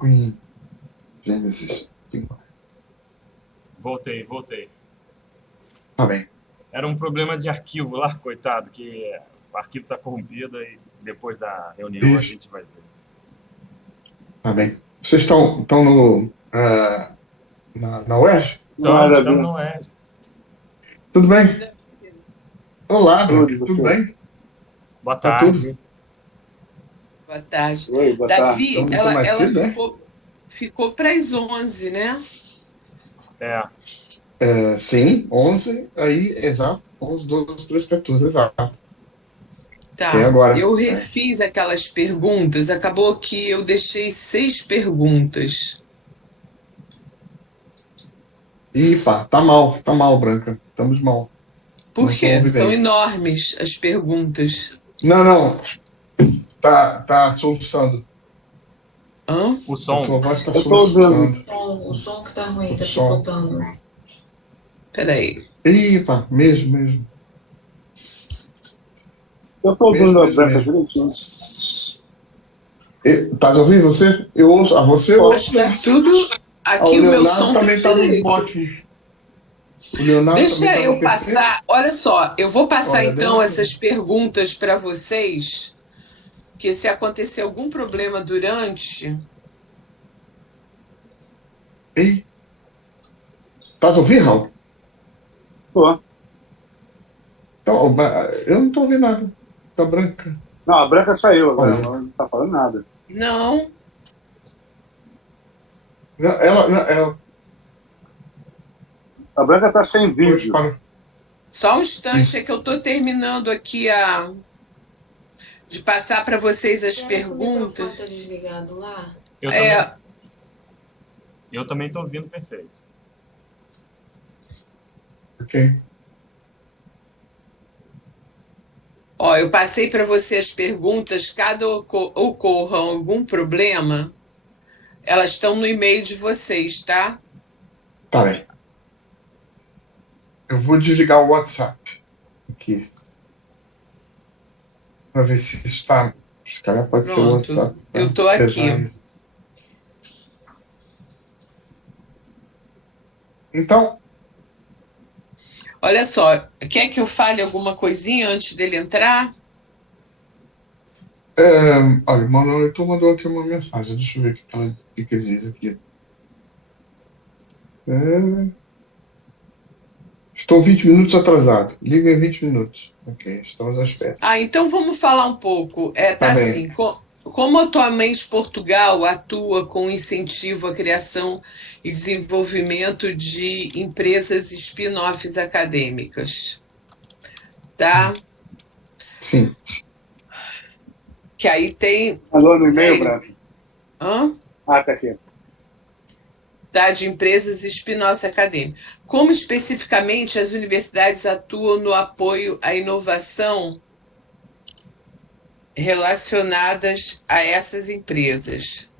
Queen. Genesis. Voltei. Tá bem. Era um problema de arquivo lá, coitado, que o arquivo está corrompido e depois da reunião a gente vai ver. Tá bem. Vocês estão no, na UERJ? Estamos no UERJ. Tudo bem? Olá, tudo bem? Boa Tá tarde. tudo? Boa tarde. Oi, boa Davi, tarde. Então, ela mais cedo, né? ficou para as 11, né? Sim, 11, aí, exato. 11, 12, 13, 14, exato. Tá. Até agora. Eu refiz aquelas perguntas, acabou que eu deixei 6 perguntas. Pá, tá mal, Branca. Estamos mal. Por Não quê? estamos São bem. enormes as perguntas. Não. Tá soluçando. Hã? O A som. tua voz tá Eu tô ouvindo. soluçando. O som que tá ruim, tá som. picotando. Peraí. Pá, mesmo. Eu tô ouvindo a Branca Mesmo. direitinho. Tá ouvindo você? Eu ouço. Você eu ouço. Tá tudo. Aqui O o meu Leonardo som tá também tá direito. ótimo. O Leonardo Deixa também eu tava perfeito. passar. Olha só, eu vou passar Olha, então Deus. essas perguntas para vocês, que se acontecer algum problema durante. Tá ouvindo, Raul? Tô. Então, eu não tô ouvindo nada. Tá Branca. Não, a Branca saiu agora, Olha. ela não tá falando nada. Não. Ela A Branca tá sem vídeo. Só um instante, é que eu estou terminando aqui de passar para vocês as Será que o microfone perguntas. tá desligado lá? Eu também estou ouvindo perfeito. Ok. Ó, eu passei para você as perguntas, caso ocorra algum problema, elas estão no e-mail de vocês, tá? Tá bem. Eu vou desligar o WhatsApp aqui. Pra ver se isso tá. Se calhar pode ser o Pronto, WhatsApp. tá? eu tô aqui. Pesado. Então, Olha só, quer que eu fale alguma coisinha antes dele entrar? olha, o Manuel mandou aqui uma mensagem. Deixa eu ver o que ele diz aqui. Estou 20 minutos atrasado. Liga em 20 minutos. Ok, estamos à espera. Então vamos falar um pouco. Tá Tá bem. assim, como atualmente Portugal atua com incentivo à criação e desenvolvimento de empresas spin-offs acadêmicas, tá? Sim. Que aí tem... Alô, no e-mail, Branca? Hã? Ah, tá aqui. Tá, de empresas spin-offs acadêmicas. Como especificamente as universidades atuam no apoio à inovação relacionadas a essas empresas?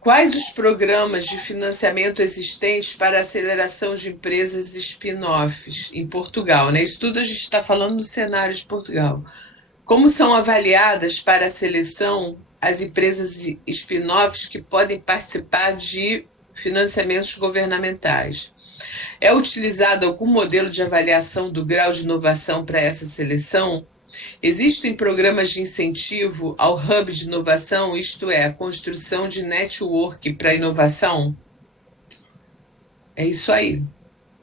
Quais os programas de financiamento existentes para aceleração de empresas spin-offs em Portugal, né? Isso tudo a gente está falando no cenário de Portugal. Como são avaliadas para a seleção as empresas spin-offs que podem participar de financiamentos governamentais? É utilizado algum modelo de avaliação do grau de inovação para essa seleção? Existem programas de incentivo ao hub de inovação, isto é, a construção de network para inovação? É isso aí.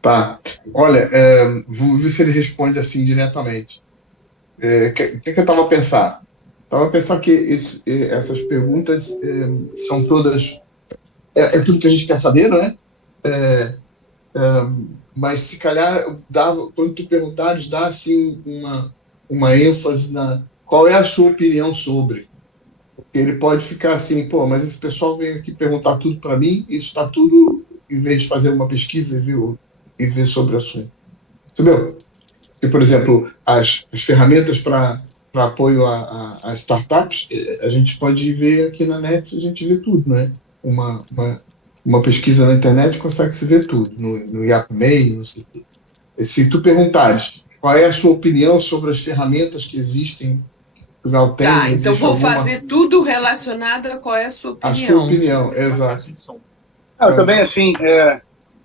Tá. Olha, vamos ver se ele responde assim diretamente. O que eu estava a pensar? Estava a pensar que essas perguntas são todas... É tudo que a gente quer saber, não é? Mas se calhar, quando tu perguntares, dá assim uma ênfase na qual é a sua opinião sobre. Porque ele pode ficar assim, pô, mas esse pessoal vem aqui perguntar tudo para mim, isso está tudo, em vez de fazer uma pesquisa e ver sobre o assunto. Entendeu? E, por exemplo, as ferramentas para apoio a startups, a gente pode ver aqui na net, a gente vê tudo, né? Uma pesquisa na internet consegue se ver tudo, no IAPMEI, não sei o quê. E se tu perguntares qual é a sua opinião sobre as ferramentas que existem, que Portugal tem. Tá, então existe vou alguma- fazer tudo relacionado a qual é a sua A opinião. sua opinião, exato. Eu também, assim,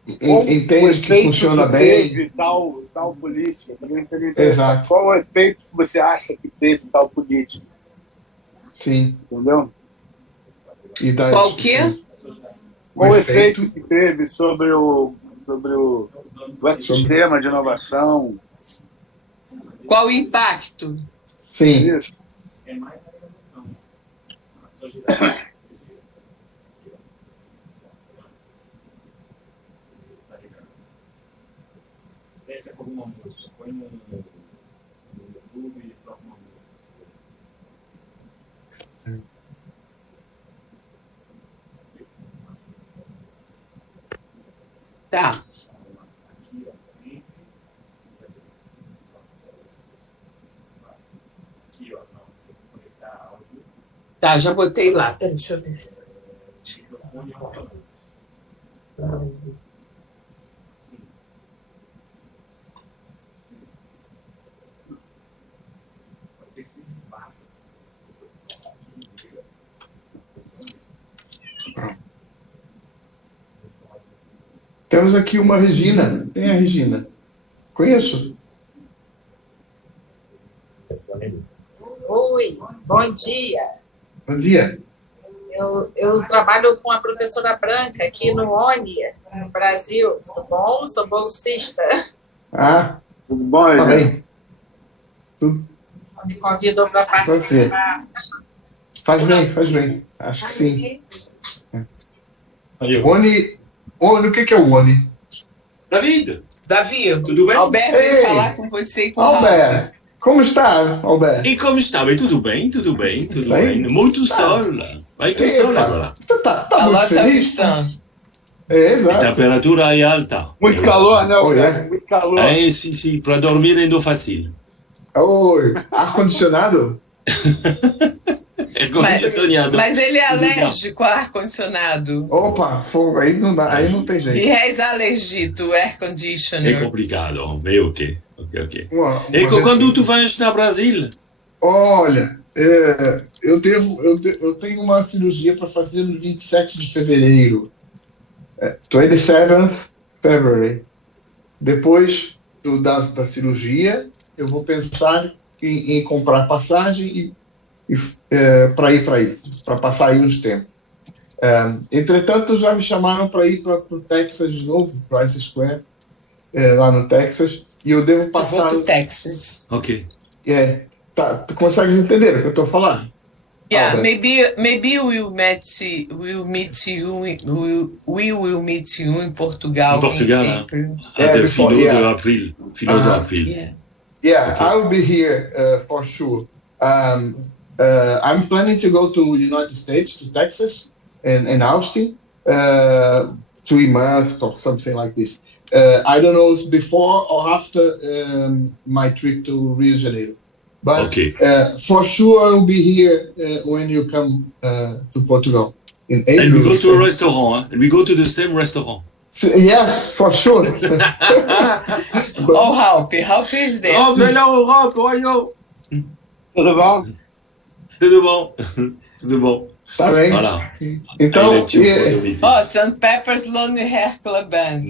Entende que funciona bem. Teve tal política. Também seria interessante. Exato. Qual o efeito que você acha que teve tal política? Sim. Entendeu? E daí, Qual que é? Qual o efeito que teve sobre o ecossistema de inovação? Qual o impacto? Sim. Isso. É mais a graduação. A sua geração. Deixa com alguma música. Põe no YouTube e toca uma música. Tá. Aqui, ó, sempre. Aqui, ó, não. Tem que conectar áudio. Tá, já botei lá. Peraí, deixa eu ver. Microfone e áudio. Sim. Pode ser que seja baixo. Temos aqui uma Regina. Quem é a Regina? Conheço. Oi, bom dia. Bom dia. Eu trabalho com a professora Branca aqui no ONI, no Brasil. Tudo bom? Sou bolsista. Ah, Tudo bom, tá Regina? bem. Tudo Me convidou para participar. faz bem. Acho que sim. Aí, ó. Oni, o que é o Oni? David, Davi, tudo bem? Alberto Ei. veio falar com você e com o Rafa. Albert, como está, Albert? E como está? Bem, tudo bem, tudo bem. Muito sol. Muito sol agora. Você tá A muito lote feliz? avição. É, A exato. temperatura é alta. Muito calor, né? Oi, Alberto? Muito calor. Sim, para dormir ainda fácil. Oi, ar-condicionado? É condicionado. Mas ele é alérgico ao ar-condicionado. Opa, fogo, aí não dá, aí não tem He jeito. has allergy to air É conditioner. complicado. É ok. Uma E vez- quando tu vais na Brasil? Olha, eu tenho uma cirurgia para fazer no 27 de fevereiro. 27th February. Depois da cirurgia, eu vou pensar em comprar passagem para ir, para passar aí uns tempos. Entretanto, já me chamaram para ir para o Texas de novo, Price Square, lá no Texas, e eu devo Eu vou passar. to Texas. Ok. Tá, tu consegues entender o que eu estou falando? Yeah, Albert. maybe we'll meet you in Portugal. Em Portugal, in né? April. Até before, final de yeah. abril. Final de abril. Yeah. Yeah, Okay. I will be here for sure. I'm planning to go to United States, to Texas and Austin, 3 months or something like this. I don't know if before or after my trip to Rio de Janeiro. But Okay. for sure, I will be here when you come to Portugal in April. And we go to a so- restaurant. And we go to the same restaurant. Yes, for sure. Oh, Halp is there. Oh, melhor Europe, olha. Tudo bom? Tudo bom. Tudo bom. Tá bem. Voilà. Então, Aí, tipo, Oh, St. Pepper's Lonely Hair Club Band.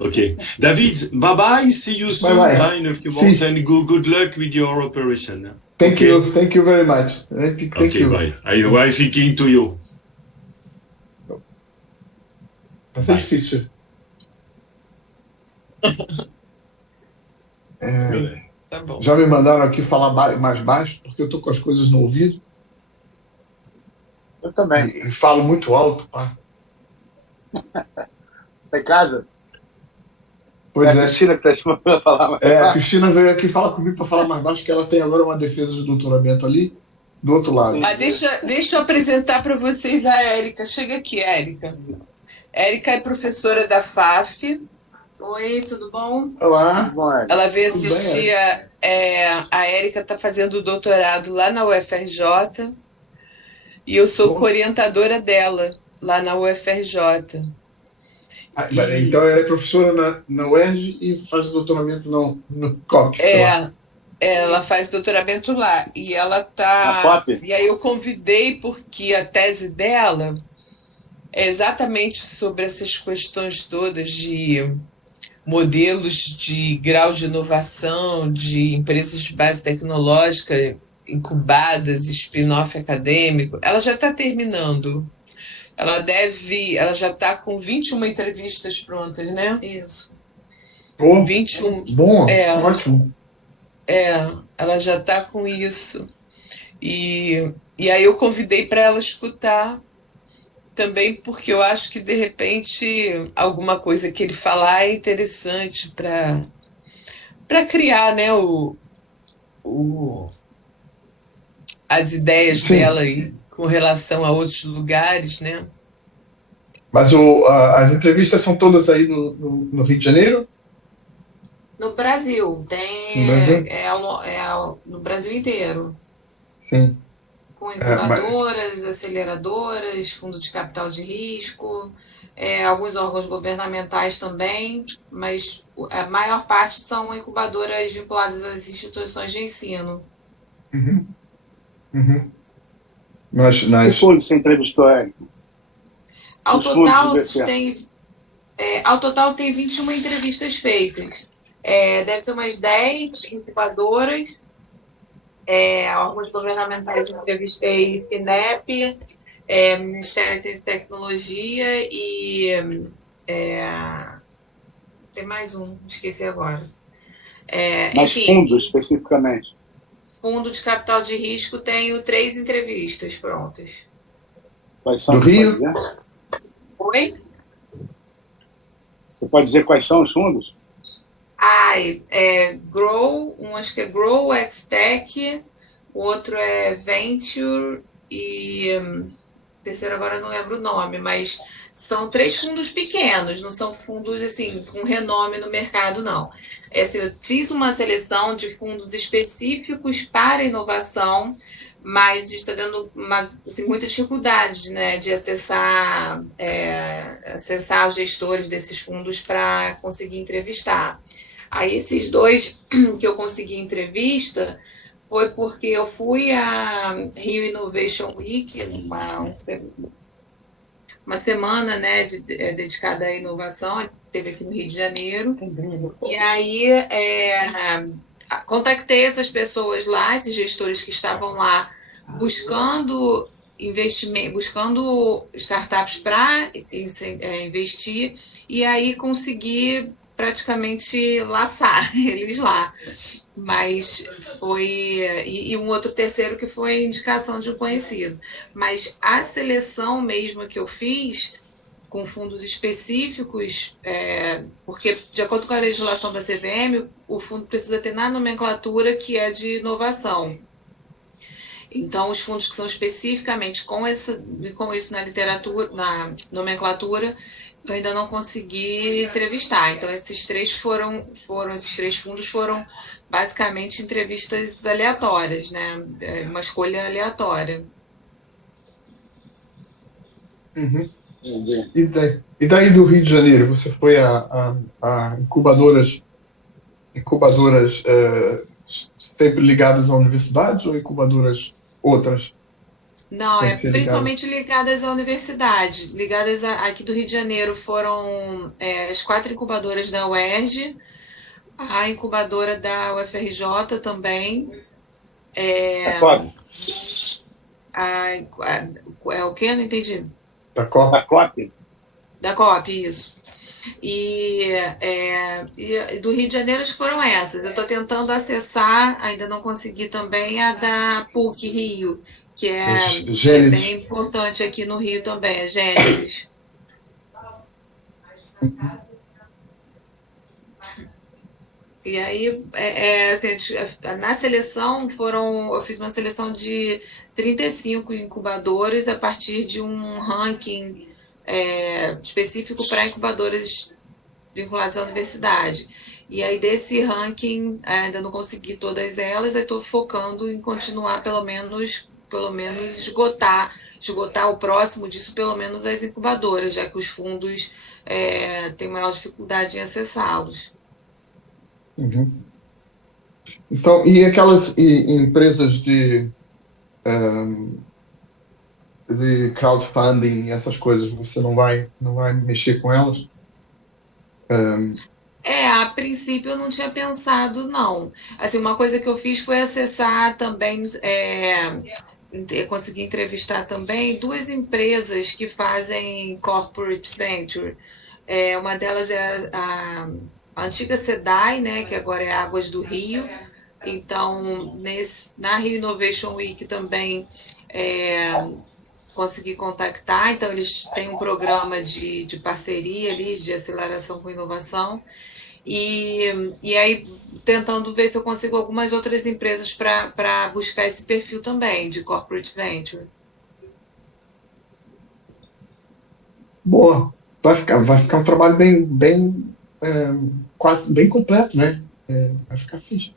Okay. David, bye. See you soon. Bye-bye. In a few See. months. And good luck with your operation. thank Okay. you very much. Thank Okay, you. bye. I thinking to you. Vai ser difícil. Tá bom. Já me mandaram aqui falar mais baixo, porque eu tô com as coisas no ouvido Eu também. e falo muito alto. Pá. Tá em casa? Pois a é. Cristina que tá chamando pra falar. Mas... A Cristina veio aqui falar comigo para falar mais baixo, que ela tem agora uma defesa de doutoramento ali, do outro lado. Ah, deixa eu apresentar para vocês a Érica. Chega aqui, Érica. Érica é professora da FAF. Oi, tudo bom? Olá. Bom, é. Ela veio Tudo bem, assistir. A Érica está fazendo doutorado lá na UFRJ. E eu sou Bom. co-orientadora dela lá na UFRJ. Então ela é professora na UERJ e faz doutoramento no COP. sei lá. Ela faz doutoramento lá. E ela tá. Na FOP? E aí eu convidei porque a tese dela é exatamente sobre essas questões todas de modelos de grau de inovação, de empresas de base tecnológica incubadas, spin-off acadêmico. Ela já está terminando. Ela já está com 21 entrevistas prontas, né? Isso. Pô, 21. bom, É. ótimo. Ela já está com isso. E aí eu convidei para ela escutar também, porque eu acho que, de repente, alguma coisa que ele falar é interessante para criar, né, as ideias Sim. dela aí, com relação a outros lugares, né? Mas as entrevistas são todas aí no Rio de Janeiro? No Brasil, tem. No Brasil? No Brasil inteiro. Sim. Com incubadoras, aceleradoras, fundo de capital de risco, alguns órgãos governamentais também, mas a maior parte são incubadoras vinculadas às instituições de ensino. Uhum. Uhum. Que fundo você entrevistou, Érico? Ao Os fundos total, de investimento. ao total tem 21 entrevistas feitas. Deve ser umas 10 incubadoras, órgãos governamentais. Entrevistei FINEP, Ministério de Ciência e Tecnologia e tem mais um, esqueci agora. Mas Enfim, fundos, especificamente. fundo de capital de risco, tenho 3 entrevistas prontas. Quais são? Do Rio? Oi? Você pode dizer quais são os fundos? Grow, acho que é Grow, X-Tech, o outro é Venture e terceiro agora eu não lembro o nome, mas são 3 fundos pequenos, não são fundos assim com renome no mercado, não. Assim, eu fiz uma seleção de fundos específicos para inovação, mas está dando muita dificuldade, né, de acessar os gestores desses fundos para conseguir entrevistar. Aí esses 2 que eu consegui entrevista foi porque eu fui à Rio Innovation Week, uma semana, né, dedicada à inovação, teve aqui no Rio de Janeiro. E aí contactei essas pessoas lá, esses gestores que estavam lá, buscando investimento, buscando startups para investir, e aí consegui praticamente laçar eles lá. Mas foi... E um outro terceiro que foi indicação de um conhecido. Mas a seleção mesmo que eu fiz, com fundos específicos, porque, de acordo com a legislação da CVM, o fundo precisa ter na nomenclatura que é de inovação. Então, os fundos que são especificamente com isso na literatura, na nomenclatura, eu ainda não consegui entrevistar. Então, esses 3 fundos foram basicamente entrevistas aleatórias, né? Uma escolha aleatória. Uhum. E daí do Rio de Janeiro, você foi a incubadoras sempre ligadas à universidade ou incubadoras outras? Não, principalmente ligadas à universidade. Ligadas aqui do Rio de Janeiro foram as 4 incubadoras da UERJ, a incubadora da UFRJ também. O quê? Não entendi. Da COP? Da COP? Da COP, isso. E do Rio de Janeiro foram essas. Eu estou tentando acessar, ainda não consegui também, a da PUC Rio, que é bem importante aqui no Rio também, a Gênesis. E aí, assim, na seleção eu fiz uma seleção de 35 incubadores a partir de um ranking específico para incubadoras vinculadas à universidade. E aí, desse ranking, ainda não consegui todas elas, estou focando em continuar, pelo menos esgotar o próximo disso, pelo menos as incubadoras, já que os fundos têm maior dificuldade em acessá-los. Uhum. Então, e aquelas empresas de crowdfunding, essas coisas, você não vai mexer com elas? A princípio eu não tinha pensado, não. Assim, uma coisa que eu fiz foi acessar também, consegui entrevistar também 2 empresas que fazem corporate venture. Uma delas é a antiga SEDAI, né, que agora é Águas do Rio. Então, na Rio Innovation Week também consegui contactar. Então, eles têm um programa de parceria ali, de aceleração com inovação. E aí, tentando ver se eu consigo algumas outras empresas para buscar esse perfil também, de corporate venture. Boa. Vai ficar um trabalho quase bem completo, né? Vai ficar fixe.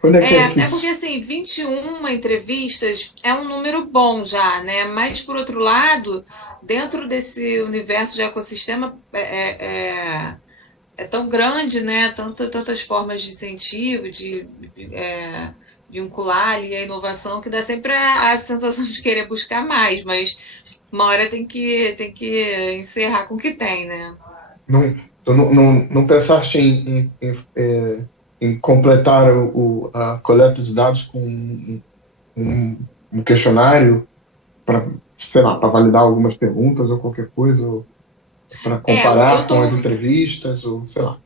Quando é que É porque, assim, 21 entrevistas é um número bom já, né? Mas, por outro lado, dentro desse universo de ecossistema, é tão grande, né? Tantas formas de incentivo, de vincular ali a inovação, que dá sempre a sensação de querer buscar mais, mas uma hora tem que encerrar com o que tem, né? Não pensaste em completar a coleta de dados com um questionário para, sei lá, para validar algumas perguntas ou qualquer coisa, ou para comparar com as entrevistas, ou sei lá?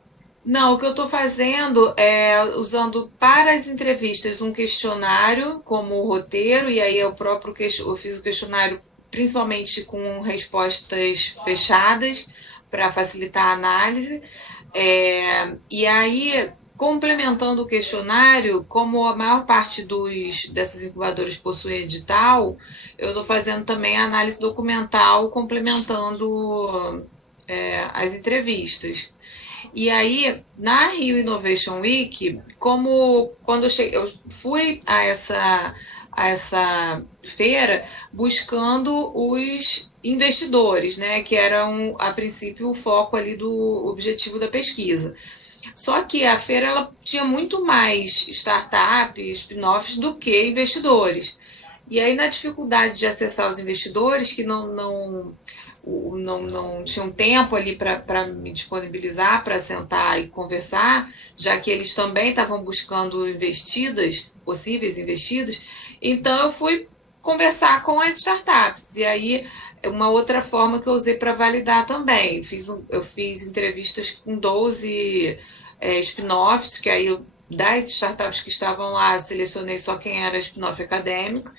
Não, o que eu estou fazendo é usando para as entrevistas um questionário como roteiro, e aí eu fiz o questionário principalmente com respostas fechadas para facilitar a análise. E aí, complementando o questionário, como a maior parte dessas incubadoras possui edital, eu estou fazendo também a análise documental, complementando as entrevistas. E aí, na Rio Innovation Week, quando eu fui a essa feira buscando os investidores, né, que eram, a princípio, o foco ali do objetivo da pesquisa. Só que a feira ela tinha muito mais startups, spin-offs do que investidores. E aí, na dificuldade de acessar os investidores, que não tinham tempo ali para me disponibilizar, para sentar e conversar, já que eles também estavam buscando possíveis investidas, então eu fui conversar com as startups. E aí, uma outra forma que eu usei para validar também, eu fiz entrevistas com 12 spin-offs, que aí das startups que estavam lá, eu selecionei só quem era spin-off acadêmico,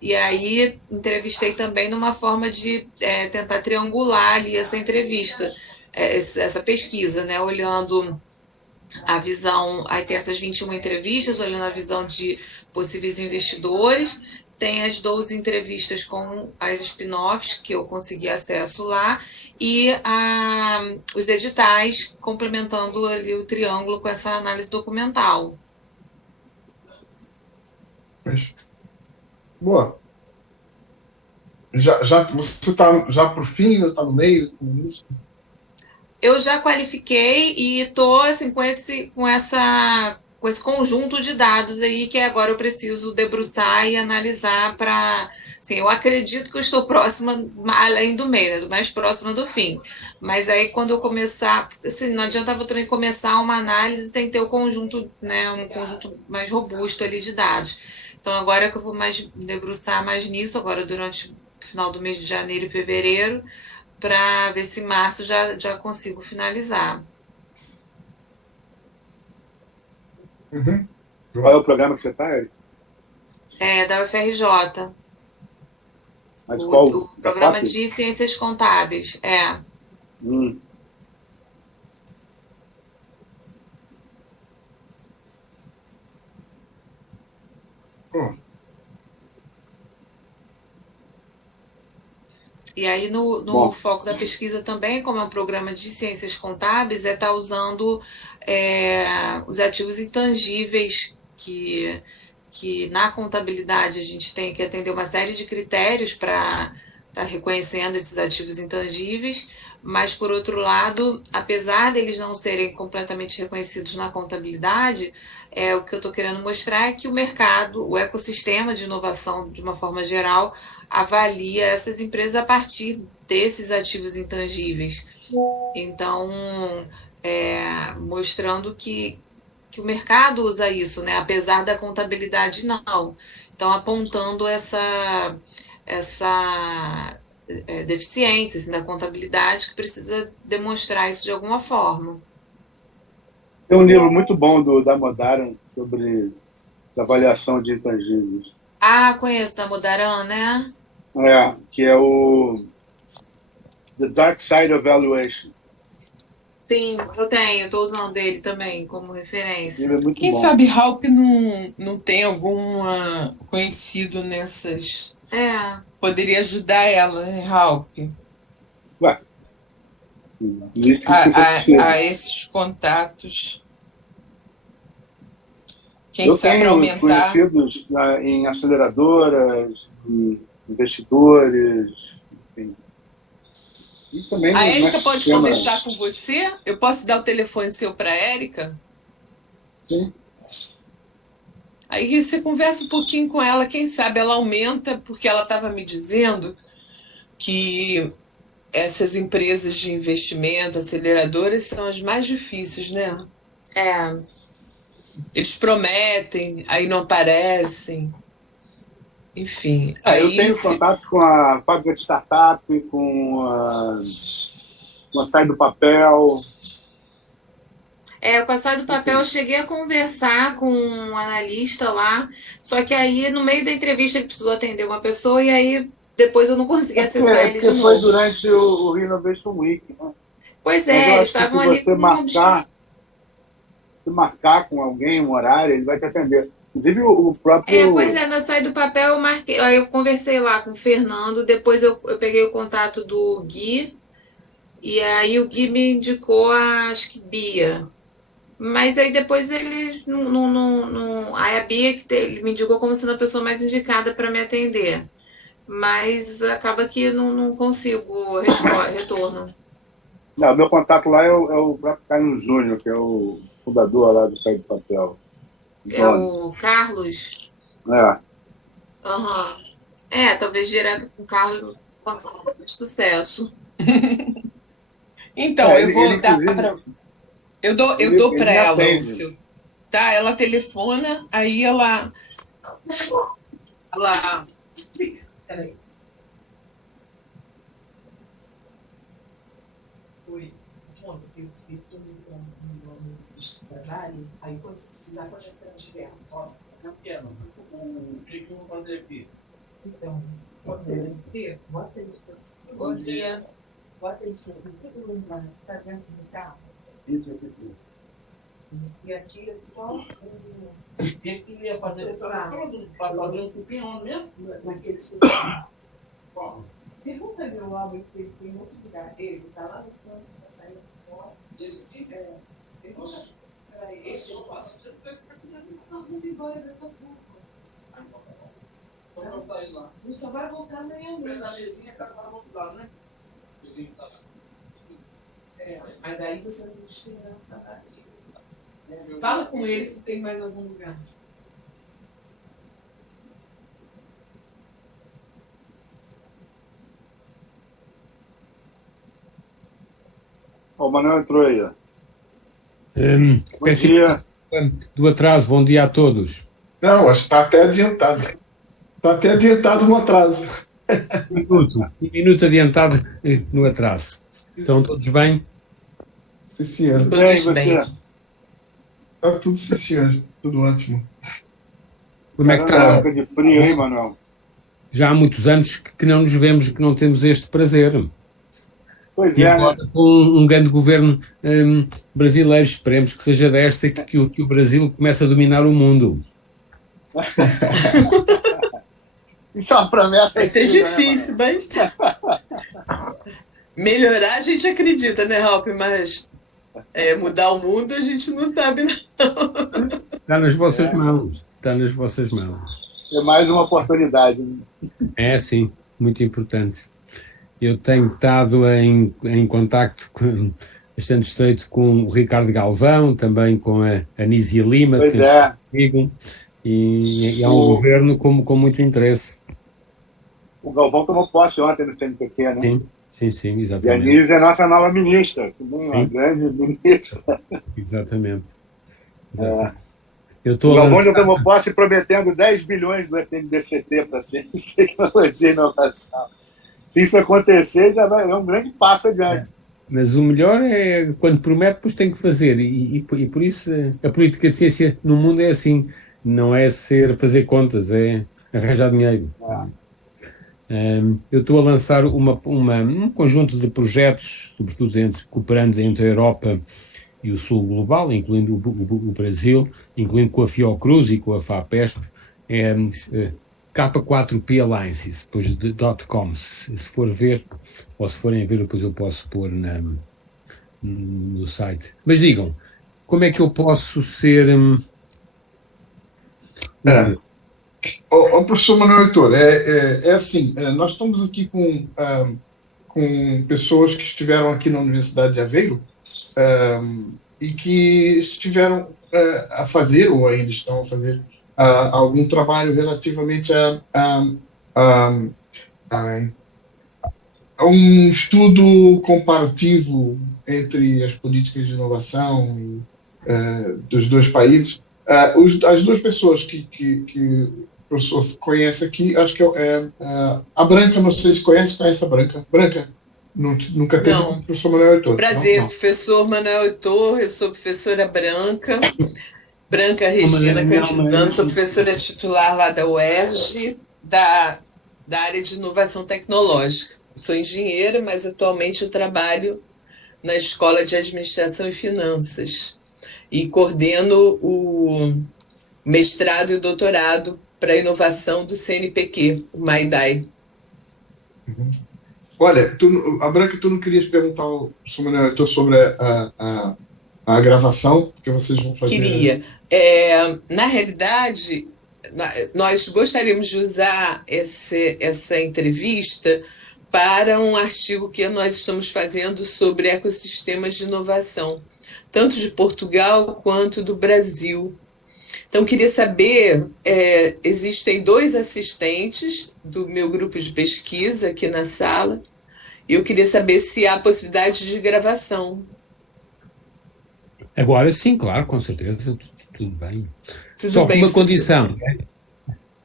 e aí entrevistei também numa forma de tentar triangular ali essa entrevista, essa pesquisa, né? Olhando a visão, aí tem essas 21 entrevistas, olhando a visão de possíveis investidores, tem as 12 entrevistas com as spin-offs que eu consegui acesso lá, e os editais complementando ali o triângulo com essa análise documental. Boa. Você está já por fim ou está no meio com isso? Eu já qualifiquei e estou assim, com esse conjunto de dados aí que agora eu preciso debruçar e analisar para... Assim, eu acredito que eu estou próxima, além do meio, né, mais próxima do fim. Mas aí quando eu começar... Assim, não adiantava também começar uma análise sem ter o conjunto, né, um conjunto mais robusto ali de dados. Então agora que eu vou debruçar mais nisso, agora durante o final do mês de janeiro e fevereiro, para ver se em março já consigo finalizar. Uhum. Qual é o programa que você está, Eric? Da UFRJ. Mas qual? O programa de Ciências Contábeis. E aí, no foco da pesquisa também, como é um programa de ciências contábeis, estar usando os ativos intangíveis que na contabilidade a gente tem que atender uma série de critérios para reconhecendo esses ativos intangíveis, mas, por outro lado, apesar deles não serem completamente reconhecidos na contabilidade, o que eu estou querendo mostrar é que o mercado, o ecossistema de inovação, de uma forma geral, avalia essas empresas a partir desses ativos intangíveis. Então, mostrando que o mercado usa isso, né? Apesar da contabilidade, não. Então, apontando essa deficiência assim, da contabilidade, que precisa demonstrar isso de alguma forma. Tem um livro muito bom da Modaran sobre avaliação de intangíveis. Conheço da Modaran, né? Que é o The Dark Side of Valuation. Sim, estou usando ele também como referência. Ele é muito Quem bom. sabe Halp não tem algum conhecido nessas... Poderia ajudar ela, né, Halp? Ué. A esses contatos. Quem Eu sabe tenho aumentar... conhecidos em aceleradoras, em investidores, enfim. E também A Érica pode sistema... conversar com você? Eu posso dar o telefone seu para a Érica? Sim. Aí você conversa um pouquinho com ela, quem sabe ela aumenta, porque ela estava me dizendo que essas empresas de investimento, aceleradoras, são as mais difíceis, né? Eles prometem, aí não aparecem. Enfim. Eu tenho contato com a fábrica de startup, com a Sai do Papel. Com a Sai do Papel eu cheguei a conversar com um analista lá, só que aí no meio da entrevista ele precisou atender uma pessoa e aí depois eu não consegui acessar ele de novo. Foi durante o Renovation Week, né? Pois eles estavam ali com se marcar com alguém um horário, ele vai te atender. Inclusive o próprio... na Sai do Papel eu marquei, aí eu conversei lá com o Fernando, depois eu peguei o contato do Gui, e aí o Gui me indicou acho que Bia. Mas aí depois ele aí a Bia ele me indicou como sendo a pessoa mais indicada para me atender. Mas acaba que não consigo retorno. Não, o meu contato lá é o próprio Carlos Júnior, que é o fundador lá do Sai do Papel. O Carlos? Talvez direto com o Carlos sucesso. Então, eu vou dar para... Eu dou para ela o seu... Tá, ela telefona, aí ela... Peraí. Oi. Bom, eu estou no trabalho, aí quando você precisar, pode entrar direto. Ó, não quero. O que eu vou fazer aqui? Então, bota isso. Bom dia. Bota isso. O que eu vou lembrar? Você está dentro do carro? Isso aqui. E a tia só... O que ele ia fazer? Para fazer um supinho mesmo? Naquele supinho. Pergunta ali o álbum se ele tem outro lugar. Ele está lá no canto, está saindo fora. Esse aqui? Pergunta. Peraí, esse eu faço. Você vai vir embora dessa porra. Vamos voltar aí lá. Você só vai voltar amanhã mesmo. A mesinha para o outro lado, né? Mas aí você não destina para aqui. Fala com ele se tem mais algum lugar. O Manuel entrou aí. Bom dia. Do atraso, bom dia a todos. Não, acho que está até adiantado. Está até adiantado no atraso. Um minuto adiantado no atraso. Estão todos bem? Sim, senhor. Todos bem. Está tudo, sim, senhor. Tudo ótimo. Como é que está? Época de frio, hein, Manuel? Já há muitos anos que não nos vemos e que não temos este prazer. Pois E é, agora, né? com um grande governo brasileiro, esperemos que seja desta e que o Brasil comece a dominar o mundo. Isso é uma promessa. Vai ser antiga, difícil, né, mas... Melhorar a gente acredita, né, Halp? Mas mudar o mundo a gente não sabe, não. Está nas vossas mãos. Está nas vossas mãos. É mais uma oportunidade. Né? É, sim. Muito importante. eu tenho estado em contacto bastante estreito com o Ricardo Galvão, também com a Anísia Lima, Pois que tem é. comigo, e é um governo com muito interesse. O Galvão tomou posse ontem no CNPq, né? Sim, E a exatamente. Nise é nossa nova ministra, uma Sim. grande ministra. Exatamente. O Galvão já tomou posse prometendo 10 bilhões do FNDCT para ciência, tecnologia e inovação. Se isso acontecer, já é um grande passo adiante. Mas o melhor é quando promete, depois tem que fazer. E por isso a política de ciência no mundo é assim. Não é fazer contas, é arranjar dinheiro. Eu estou a lançar um conjunto de projetos, sobretudo cooperando entre a Europa e o Sul Global, incluindo o Brasil, incluindo com a Fiocruz e com a FAPESP, K4P Alliances, depois de .com, se for ver, ou se forem ver, depois eu posso pôr no site. Mas digam, como é que eu posso ser... Professor Manuel Heitor, é assim, nós estamos aqui com pessoas que estiveram aqui na Universidade de Aveiro e que estiveram a fazer, ou ainda estão a fazer, algum trabalho relativamente a um estudo comparativo entre as políticas de inovação dos dois países. As duas pessoas que o professor conhece aqui, acho que a Branca, não sei se conhece a Branca. Branca, nunca teve o professor Manuel Heitor. Prazer, professor Manuel Heitor, eu sou professora Branca Regina Cantizano, sou professora titular lá da UERJ, da área de inovação tecnológica. Sou engenheira, mas atualmente eu trabalho na Escola de Administração e Finanças e coordeno o mestrado e o doutorado para inovação do CNPq, o MAIDAI. Olha, a Branca, tu não querias perguntar ao professor Manuel Heitor sobre a gravação que vocês vão fazer? Queria. Na realidade, nós gostaríamos de usar essa entrevista para um artigo que nós estamos fazendo sobre ecossistemas de inovação, tanto de Portugal quanto do Brasil. Então, queria saber, existem 2 assistentes do meu grupo de pesquisa aqui na sala, e eu queria saber se há possibilidade de gravação. Agora sim, claro, com certeza, tudo bem. Tudo bem, com uma condição.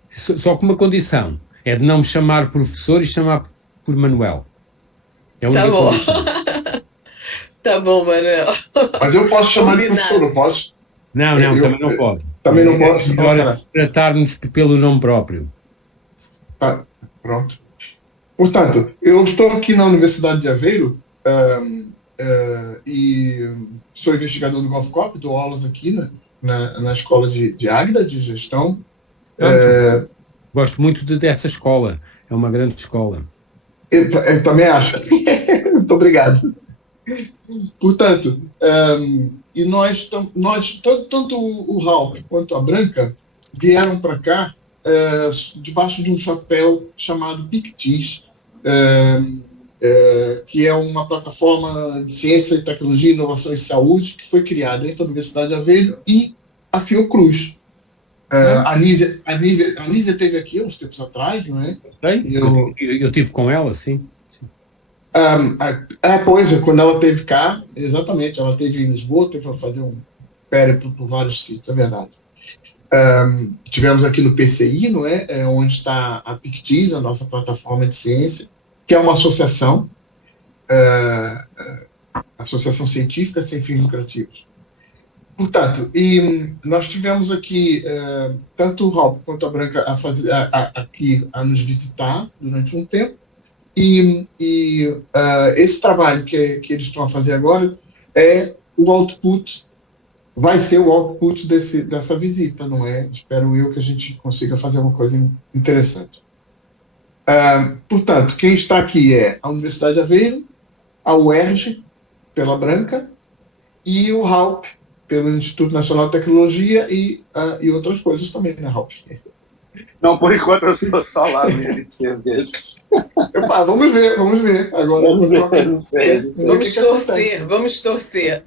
Só com uma condição, é de não me chamar professor e chamar por Manuel. É a única condição. Tá bom, Manuel. Mas eu posso chamar de professor, não posso? Não, também não pode. Também não posso. Agora, tratar-nos pelo nome próprio. Tá, pronto. Portanto, eu estou aqui na Universidade de Aveiro e sou investigador do GovCop, dou aulas aqui na escola de Águeda, de gestão. Gosto muito dessa escola. É uma grande escola. Eu também acho. Muito obrigado. Portanto, e nós tanto o Raul quanto a Branca vieram para cá debaixo de um chapéu chamado PICTIS, que é uma plataforma de ciência, tecnologia, inovação e saúde que foi criada entre a Universidade de Aveiro e a Fiocruz. A Nízia esteve aqui uns tempos atrás, não é? Eu tive com ela, sim. Pois, quando ela esteve cá, exatamente, ela esteve em Lisboa, teve a fazer um périplo por vários sítios, é verdade. Tivemos aqui no PCI, não é? Onde está a PICTIS, a nossa plataforma de ciência, que é uma associação, associação científica sem fins lucrativos. Portanto, e nós tivemos aqui tanto o Raul quanto a Branca aqui a nos visitar durante um tempo, e esse trabalho que eles estão a fazer agora é o output, vai ser o output dessa visita, não é? Espero eu que a gente consiga fazer uma coisa interessante. Portanto, quem está aqui é a Universidade de Aveiro, a UERJ, pela Branca, e o Raul, pelo Instituto Nacional de Tecnologia e outras coisas também, né, Raul? Não, por enquanto eu sou só lá no INT mesmo. Vamos ver. Agora Vamos ver, não sei. Vamos torcer.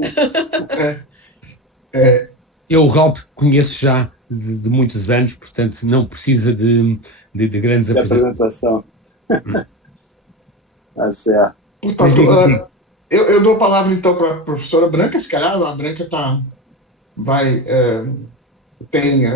Eu o Ralph conheço já de muitos anos, portanto não precisa de grandes apresentação. Tá certo. Portanto, eu dou a palavra então para a professora Branca, se calhar a Branca tem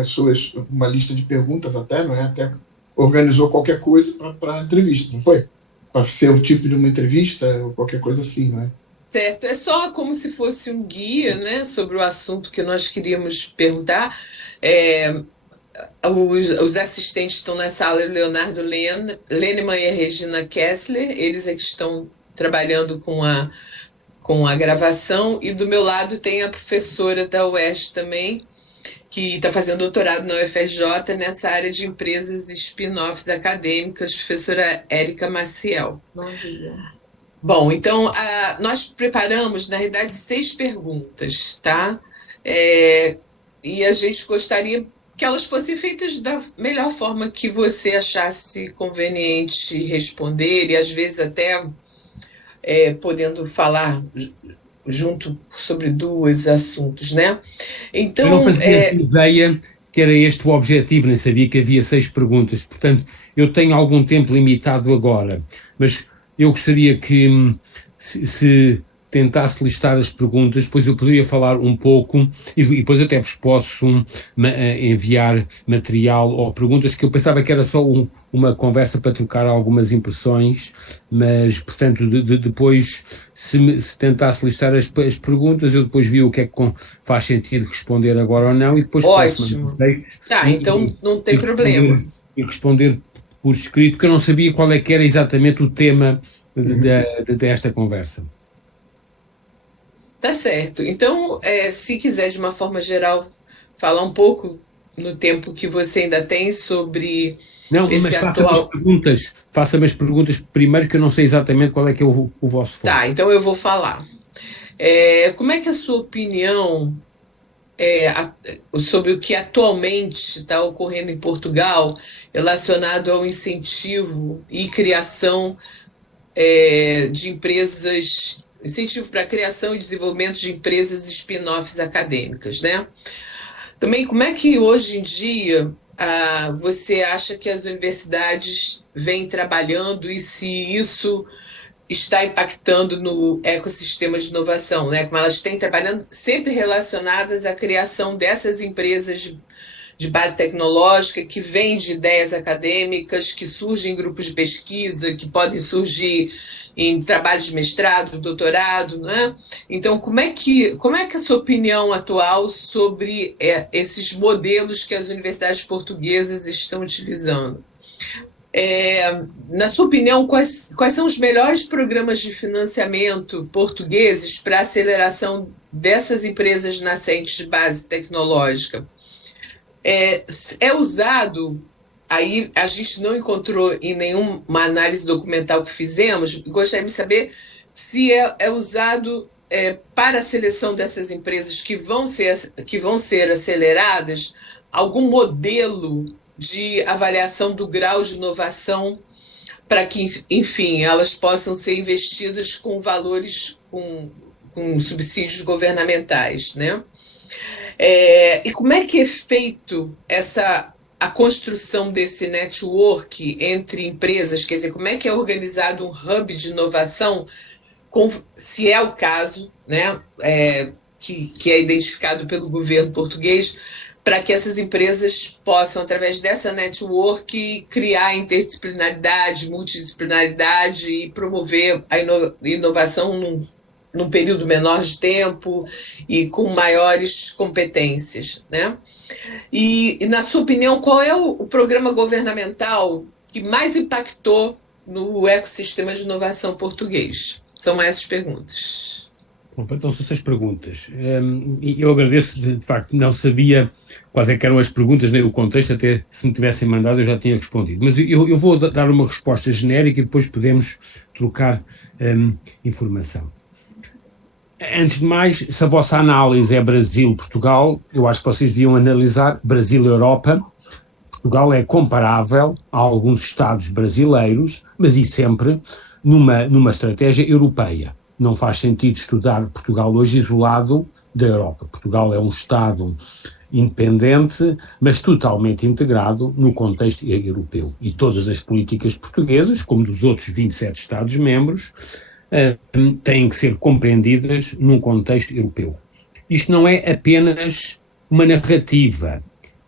uma lista de perguntas até, não é? Até organizou qualquer coisa para a entrevista, não foi? Para ser o tipo de uma entrevista ou qualquer coisa assim, não é? Certo, é só como se fosse um guia, né, sobre o assunto que nós queríamos perguntar. Os assistentes estão na sala, o Leonardo Lennemann e a Regina Kessler, eles é que estão trabalhando com a gravação, e do meu lado tem a professora da UERJ também, que está fazendo doutorado na UFRJ nessa área de empresas e spin-offs acadêmicas, professora Érica Maciel. Bom dia. Bom, então, nós preparamos, na realidade, 6 perguntas, tá? E a gente gostaria que elas fossem feitas da melhor forma que você achasse conveniente responder, e às vezes até podendo falar junto sobre 2 assuntos, né? Então, eu não fazia ideia que era este o objetivo, nem sabia que havia 6 perguntas, portanto, eu tenho algum tempo limitado agora, mas eu gostaria que se tentasse listar as perguntas, depois eu poderia falar um pouco e depois até vos posso enviar material ou perguntas, que eu pensava que era só uma conversa para trocar algumas impressões, mas, portanto, depois, se tentasse listar as perguntas, eu depois vi o que é que faz sentido responder agora ou não, e depois ótimo. Tá, então não tem problema. E responder por escrito, porque eu não sabia qual é que era exatamente o tema desta conversa. Tá certo. Então, se quiser, de uma forma geral, falar um pouco no tempo que você ainda tem sobre esse atual... Faça-me as perguntas primeiro, que eu não sei exatamente qual é que é o vosso foco. Tá, então eu vou falar. Como é que é a sua opinião sobre o que atualmente está ocorrendo em Portugal relacionado ao incentivo e criação de empresas... incentivo para a criação e desenvolvimento de empresas e spin-offs acadêmicas, né? Também, como é que hoje em dia você acha que as universidades vêm trabalhando, e se isso está impactando no ecossistema de inovação, né? Como elas têm trabalhando sempre relacionadas à criação dessas empresas de base tecnológica, que vêm de ideias acadêmicas, que surgem em grupos de pesquisa, que podem surgir em trabalhos de mestrado, doutorado, né? Então, como é que a sua opinião atual sobre esses modelos que as universidades portuguesas estão utilizando? Na sua opinião, quais são os melhores programas de financiamento portugueses para a aceleração dessas empresas nascentes de base tecnológica? É usado, aí a gente não encontrou em nenhuma análise documental que fizemos, gostaria de saber se é usado para a seleção dessas empresas que vão ser aceleradas, algum modelo de avaliação do grau de inovação, para que, enfim, elas possam ser investidas com valores, com subsídios governamentais, né? E como é que é feito a construção desse network entre empresas? Quer dizer, como é que é organizado um hub de inovação, se é o caso, né, que é identificado pelo governo português, para que essas empresas possam, através dessa network, criar interdisciplinaridade, multidisciplinaridade e promover a inovação num período menor de tempo e com maiores competências, né? E na sua opinião, qual é o programa governamental que mais impactou no ecossistema de inovação português? São essas perguntas. Bom, então são 6 perguntas. Eu agradeço, de facto, não sabia quais eram as perguntas, nem o contexto, até se me tivessem mandado eu já tinha respondido. Mas eu vou dar uma resposta genérica e depois podemos trocar informação. Antes de mais, se a vossa análise é Brasil-Portugal, eu acho que vocês deviam analisar Brasil-Europa, Portugal é comparável a alguns Estados brasileiros, mas e sempre numa estratégia europeia. Não faz sentido estudar Portugal hoje isolado da Europa. Portugal é um Estado independente, mas totalmente integrado no contexto europeu. E todas as políticas portuguesas, como dos outros 27 Estados-membros, têm que ser compreendidas num contexto europeu. Isto não é apenas uma narrativa,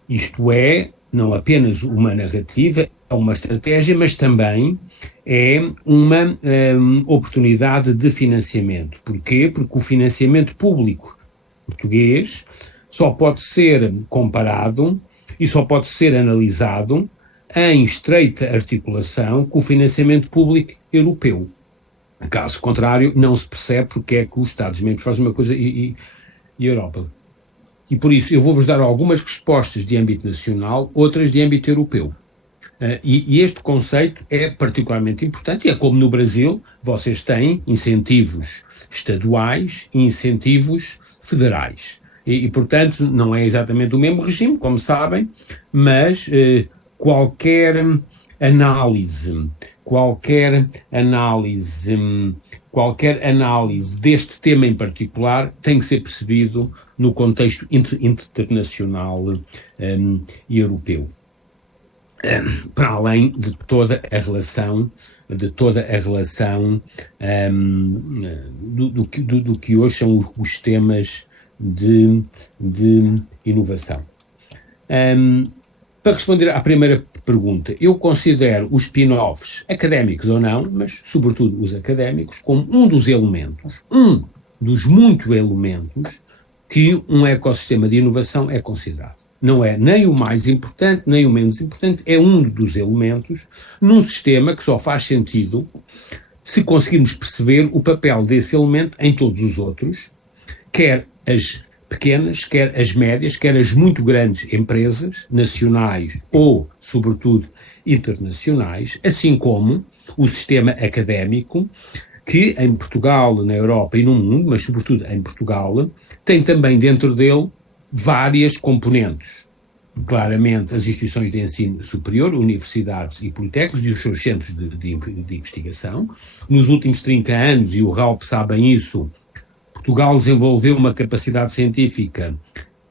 isto é não apenas uma narrativa, é uma estratégia, mas também é uma oportunidade de financiamento. Porquê? Porque o financiamento público português só pode ser comparado e só pode ser analisado em estreita articulação com o financiamento público europeu. Caso contrário, não se percebe porque é que os Estados-membros fazem uma coisa e a Europa. E por isso eu vou-vos dar algumas respostas de âmbito nacional, outras de âmbito europeu. E este conceito é particularmente importante, e é como no Brasil, vocês têm incentivos estaduais e incentivos federais. E, portanto, não é exatamente o mesmo regime, como sabem, mas qualquer análise deste tema em particular tem que ser percebido no contexto internacional e europeu. Para além de toda a relação do que hoje são os temas de inovação. Para responder à primeira pergunta, eu considero os spin-offs, académicos ou não, mas sobretudo os académicos, como um dos muitos elementos que um ecossistema de inovação é considerado. Não é nem o mais importante, nem o menos importante, é um dos elementos num sistema que só faz sentido se conseguirmos perceber o papel desse elemento em todos os outros, quer as pequenas, quer as médias, quer as muito grandes empresas, nacionais ou, sobretudo, internacionais, assim como o sistema académico, que em Portugal, na Europa e no mundo, mas sobretudo em Portugal, tem também dentro dele várias componentes. Claramente, as instituições de ensino superior, universidades e politécnicos e os seus centros de investigação. Nos últimos 30 anos, e o Raup sabem isso, Portugal desenvolveu uma capacidade científica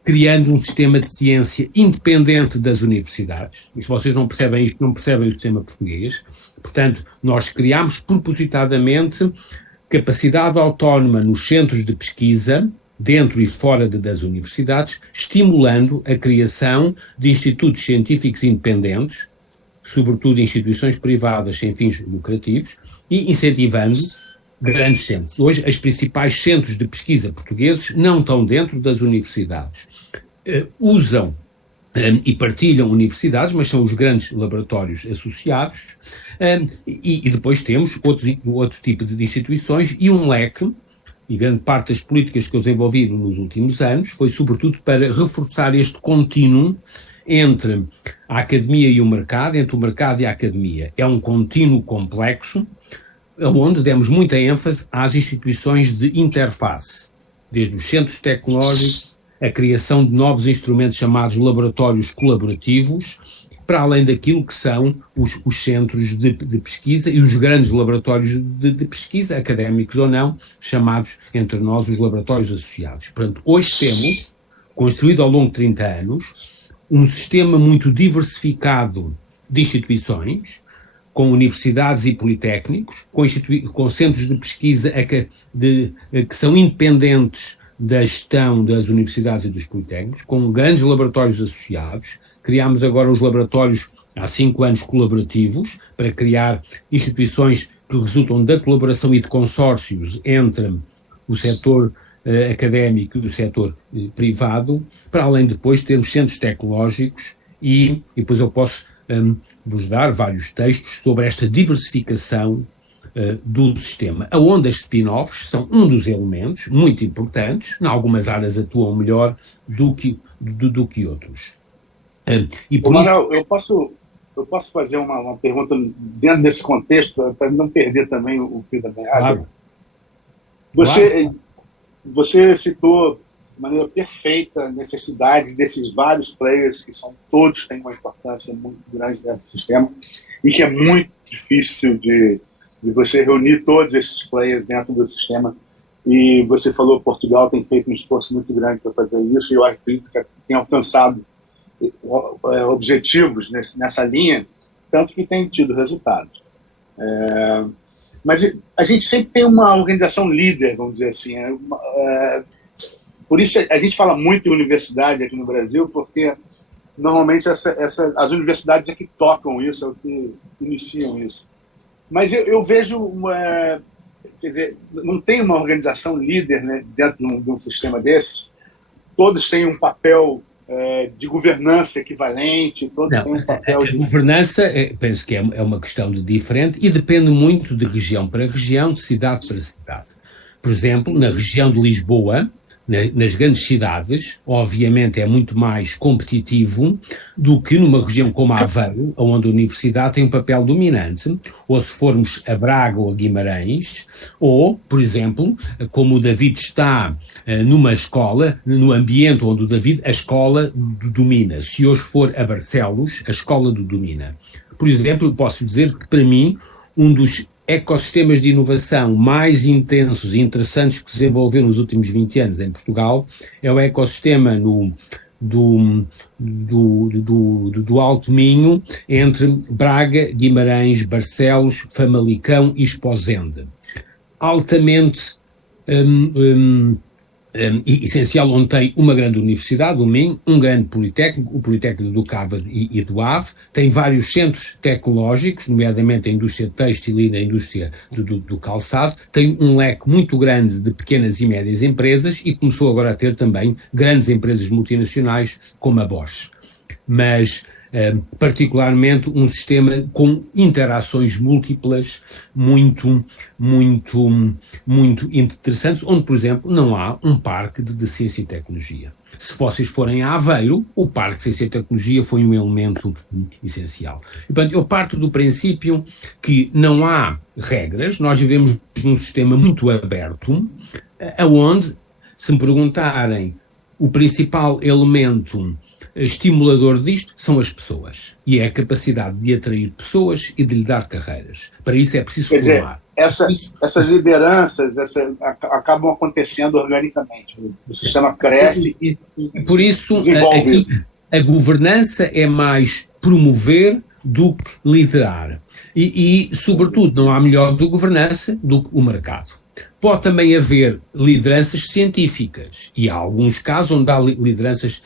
criando um sistema de ciência independente das universidades. E se vocês não percebem isto, não percebem o sistema português. Portanto, nós criámos propositadamente capacidade autónoma nos centros de pesquisa, dentro e fora das universidades, estimulando a criação de institutos científicos independentes, sobretudo instituições privadas sem fins lucrativos, e incentivando grandes centros. Hoje, os principais centros de pesquisa portugueses não estão dentro das universidades. Usam e partilham universidades, mas são os grandes laboratórios associados, e depois temos outro tipo de instituições e um leque. E grande parte das políticas que eu desenvolvi nos últimos anos foi sobretudo para reforçar este contínuo entre a academia e o mercado, entre o mercado e a academia. É um contínuo complexo, onde demos muita ênfase às instituições de interface, desde os centros tecnológicos, a criação de novos instrumentos chamados laboratórios colaborativos, para além daquilo que são os centros de pesquisa e os grandes laboratórios de pesquisa, académicos ou não, chamados entre nós os laboratórios associados. Portanto, hoje temos, construído ao longo de 30 anos, um sistema muito diversificado de instituições, com universidades e politécnicos, com centros de pesquisa que são independentes da gestão das universidades e dos politécnicos, com grandes laboratórios associados. Criámos agora os laboratórios há 5 anos colaborativos, para criar instituições que resultam da colaboração e de consórcios entre o setor académico e o setor privado, para além de depois termos centros tecnológicos e depois eu posso vos dar vários textos sobre esta diversificação do sistema, onde as spin-offs são um dos elementos muito importantes, em algumas áreas atuam melhor do que outros. E por Manuel, eu posso fazer uma pergunta dentro desse contexto, para não perder também o fio da meada? Claro. Você citou maneira perfeita a necessidade desses vários players, que todos têm uma importância muito grande dentro do sistema, e que é muito difícil de você reunir todos esses players dentro do sistema. E você falou que Portugal tem feito um esforço muito grande para fazer isso, e eu acredito que tem alcançado objetivos nessa linha, tanto que tem tido resultados. Mas a gente sempre tem uma organização líder, vamos dizer assim. Por isso a gente fala muito em universidade aqui no Brasil, porque normalmente as universidades é que tocam isso, é o que iniciam isso. Mas eu vejo, quer dizer, não tem uma organização líder, né, dentro de um sistema desses. Todos têm um papel de governança equivalente, todos têm um papel de... Governança, penso que é uma questão diferente e depende muito de região para região, de cidade para cidade. Por exemplo, na região de Lisboa, nas grandes cidades, obviamente é muito mais competitivo do que numa região como Aveiro, onde a universidade tem um papel dominante, ou se formos a Braga ou a Guimarães, ou, por exemplo, como o David está numa escola, no ambiente onde o David, a escola domina. Se hoje for a Barcelos, a escola domina. Por exemplo, eu posso dizer que, para mim, um dos ecossistemas de inovação mais intensos e interessantes que se desenvolveu nos últimos 20 anos em Portugal é o ecossistema do Alto Minho, entre Braga, Guimarães, Barcelos, Famalicão e Esposende. Altamente essencial, onde tem uma grande universidade, o Minho, um grande politécnico, o Politécnico do Cava e do Ave, tem vários centros tecnológicos, nomeadamente a indústria têxtil e a indústria do calçado, tem um leque muito grande de pequenas e médias empresas e começou agora a ter também grandes empresas multinacionais como a Bosch. Mas particularmente um sistema com interações múltiplas muito interessantes, onde, por exemplo, não há um parque de ciência e tecnologia. Se vocês forem a Aveiro, o parque de ciência e tecnologia foi um elemento essencial. E, portanto, eu parto do princípio que não há regras, nós vivemos num sistema muito aberto, onde, se me perguntarem, o principal elemento estimulador disto são as pessoas, e é a capacidade de atrair pessoas e de lhe dar carreiras. Para isso é preciso formar. Essas lideranças acabam acontecendo organicamente. O sistema cresce e por isso desenvolve isso. A governança é mais promover do que liderar. E, sobretudo, não há melhor do governança do que o mercado. Pode também haver lideranças científicas, e há alguns casos onde há lideranças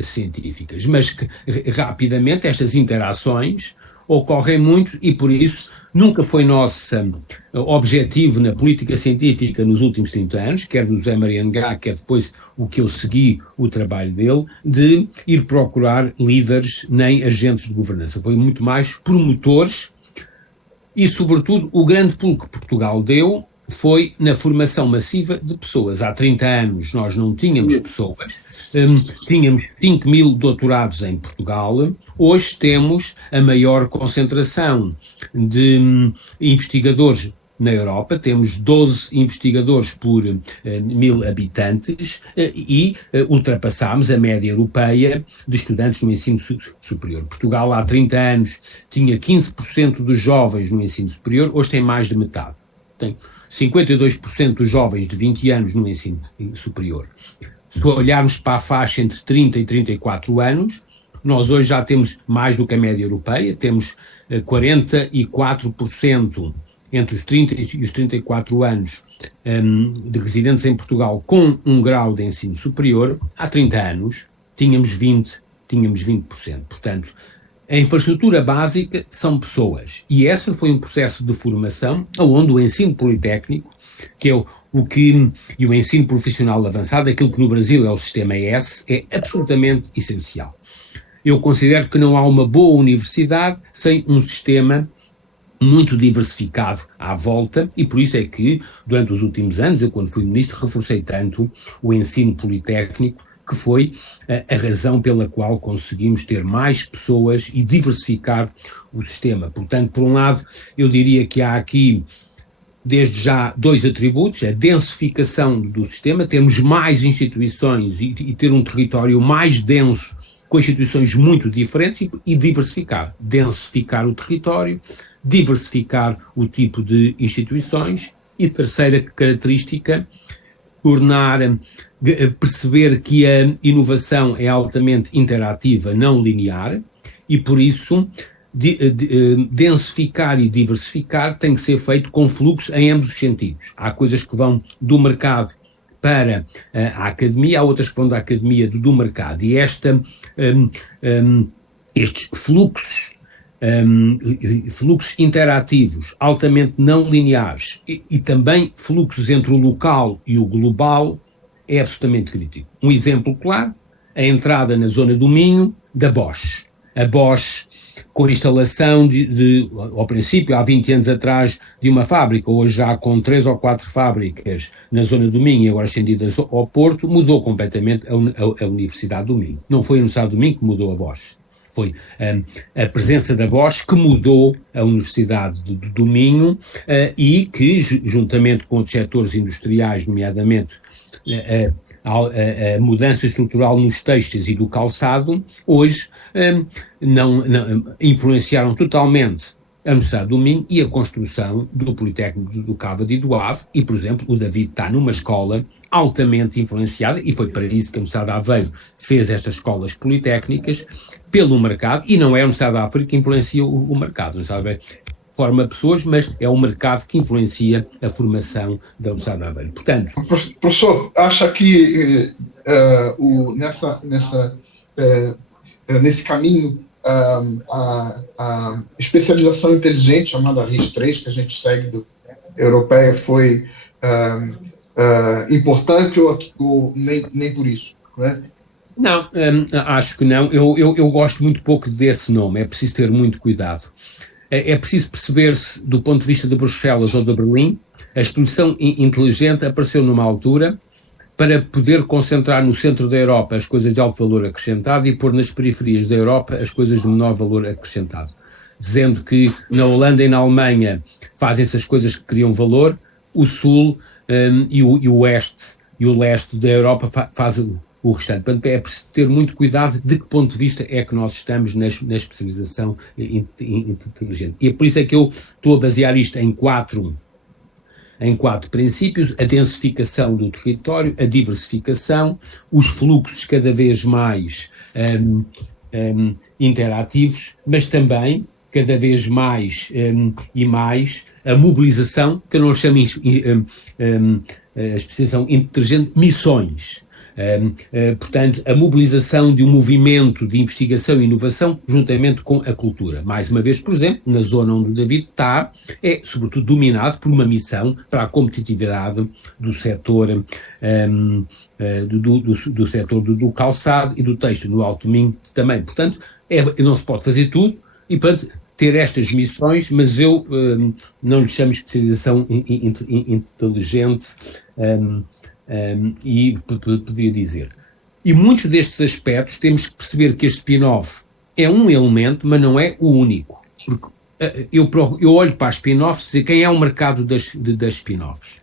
científicas, mas que rapidamente estas interações ocorrem muito e por isso nunca foi nosso objetivo na política científica nos últimos 30 anos, quer do José Maria Ngá, quer depois o que eu segui o trabalho dele, de ir procurar líderes nem agentes de governança. Foi muito mais promotores e, sobretudo, o grande pulo que Portugal deu foi na formação massiva de pessoas. Há 30 anos nós não tínhamos pessoas, tínhamos 5.000 doutorados em Portugal, hoje temos a maior concentração de investigadores na Europa, temos 12 investigadores por 1.000 habitantes e ultrapassámos a média europeia de estudantes no ensino superior. Portugal há 30 anos tinha 15% dos jovens no ensino superior, hoje tem mais de metade. Tem 52% dos jovens de 20 anos no ensino superior. Se olharmos para a faixa entre 30 e 34 anos, nós hoje já temos mais do que a média europeia, temos 44% entre os 30 e os 34 anos de residentes em Portugal com um grau de ensino superior. Há 30 anos tínhamos 20%. Portanto, a infraestrutura básica são pessoas, e esse foi um processo de formação onde o ensino politécnico, que é e o ensino profissional avançado, aquilo que no Brasil é o sistema ES, é absolutamente essencial. Eu considero que não há uma boa universidade sem um sistema muito diversificado à volta, e por isso é que, durante os últimos anos, eu quando fui ministro, reforcei tanto o ensino politécnico, que foi a razão pela qual conseguimos ter mais pessoas e diversificar o sistema. Portanto, por um lado, eu diria que há aqui desde já, 2 atributos: a densificação do sistema, termos mais instituições e ter um território mais denso, com instituições muito diferentes, e diversificar. Densificar o território, diversificar o tipo de instituições, e terceira característica, perceber que a inovação é altamente interativa, não linear, e por isso densificar e diversificar tem que ser feito com fluxo em ambos os sentidos. Há coisas que vão do mercado para a academia, há outras que vão da academia do mercado, e estes fluxos interativos altamente não lineares e também fluxos entre o local e o global é absolutamente crítico. Um exemplo claro: a entrada na zona do Minho da Bosch. A Bosch, com a instalação ao princípio, há 20 anos atrás, de uma fábrica, hoje já com 3 ou 4 fábricas na zona do Minho e agora estendidas ao Porto, mudou completamente a Universidade do Minho. Não foi a Universidade do Minho que mudou a Bosch. Foi a presença da Bosch que mudou a Universidade do Minho e que, juntamente com outros setores industriais, nomeadamente a mudança estrutural nos têxteis e do calçado, hoje não influenciaram totalmente a Universidade do Minho e a construção do Politécnico do Cávado e do Ave, e, por exemplo, o David está numa escola altamente influenciada, e foi para isso que a Universidade de Aveiro fez estas escolas politécnicas, pelo mercado, e não é a Universidade de Aveiro que influencia o mercado. A Universidade de Aveiro forma pessoas, mas é o mercado que influencia a formação da Universidade de Aveiro. Portanto, professor, acha que nesse caminho a especialização inteligente, chamada RIS3, que a gente segue europeia, foi importante ou nem por isso, né? Não, acho que não. Eu gosto muito pouco desse nome, é preciso ter muito cuidado. É preciso perceber-se, do ponto de vista de Bruxelas ou de Berlim, a exposição inteligente apareceu numa altura para poder concentrar no centro da Europa as coisas de alto valor acrescentado e pôr nas periferias da Europa as coisas de menor valor acrescentado. Dizendo que na Holanda e na Alemanha fazem-se as coisas que criam valor, o Sul e o Oeste e o Leste da Europa fazem o restante. Portanto, é preciso ter muito cuidado de que ponto de vista é que nós estamos na especialização inteligente. E é por isso é que eu estou a basear isto em quatro princípios: a densificação do território, a diversificação, os fluxos cada vez mais interativos, mas também cada vez mais e mais a mobilização, que eu não chamo a especialização inteligente, missões. Portanto, a mobilização de um movimento de investigação e inovação juntamente com a cultura. Mais uma vez, por exemplo, na zona onde o David está, é sobretudo dominado por uma missão para a competitividade do setor do setor do calçado e do têxtil, no Alto Minho também. Portanto, não se pode fazer tudo e, portanto, ter estas missões, mas eu não lhe chamo especialização inteligente, e podia dizer. E muitos destes aspectos temos que perceber que este spin-off é um elemento, mas não é o único. Porque eu olho para as spin-offs e dizer quem é o mercado das spin-offs.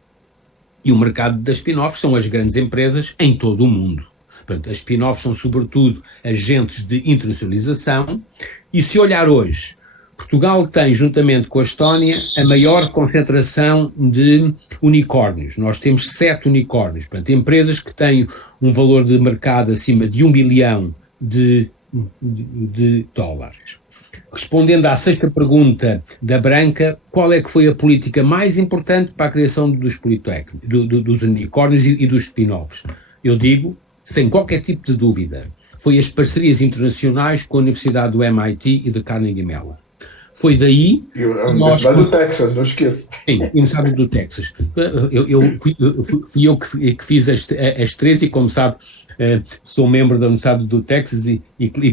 E o mercado das spin-offs são as grandes empresas em todo o mundo. Portanto, as spin-offs são sobretudo agentes de internacionalização, e se olhar hoje, Portugal tem, juntamente com a Estónia, a maior concentração de unicórnios. Nós temos 7 unicórnios, portanto, empresas que têm um valor de mercado acima de 1 bilhão de dólares. Respondendo à 6ª pergunta da Branca, qual é que foi a política mais importante para a criação dos unicórnios e dos spin-offs? Eu digo, sem qualquer tipo de dúvida, foi as parcerias internacionais com a Universidade do MIT e da Carnegie Mellon. Foi daí... E a Universidade do Texas, não esqueça. Sim, a Universidade do Texas. Fui eu que fiz as 3 e, como sabe, sou membro da Universidade do Texas e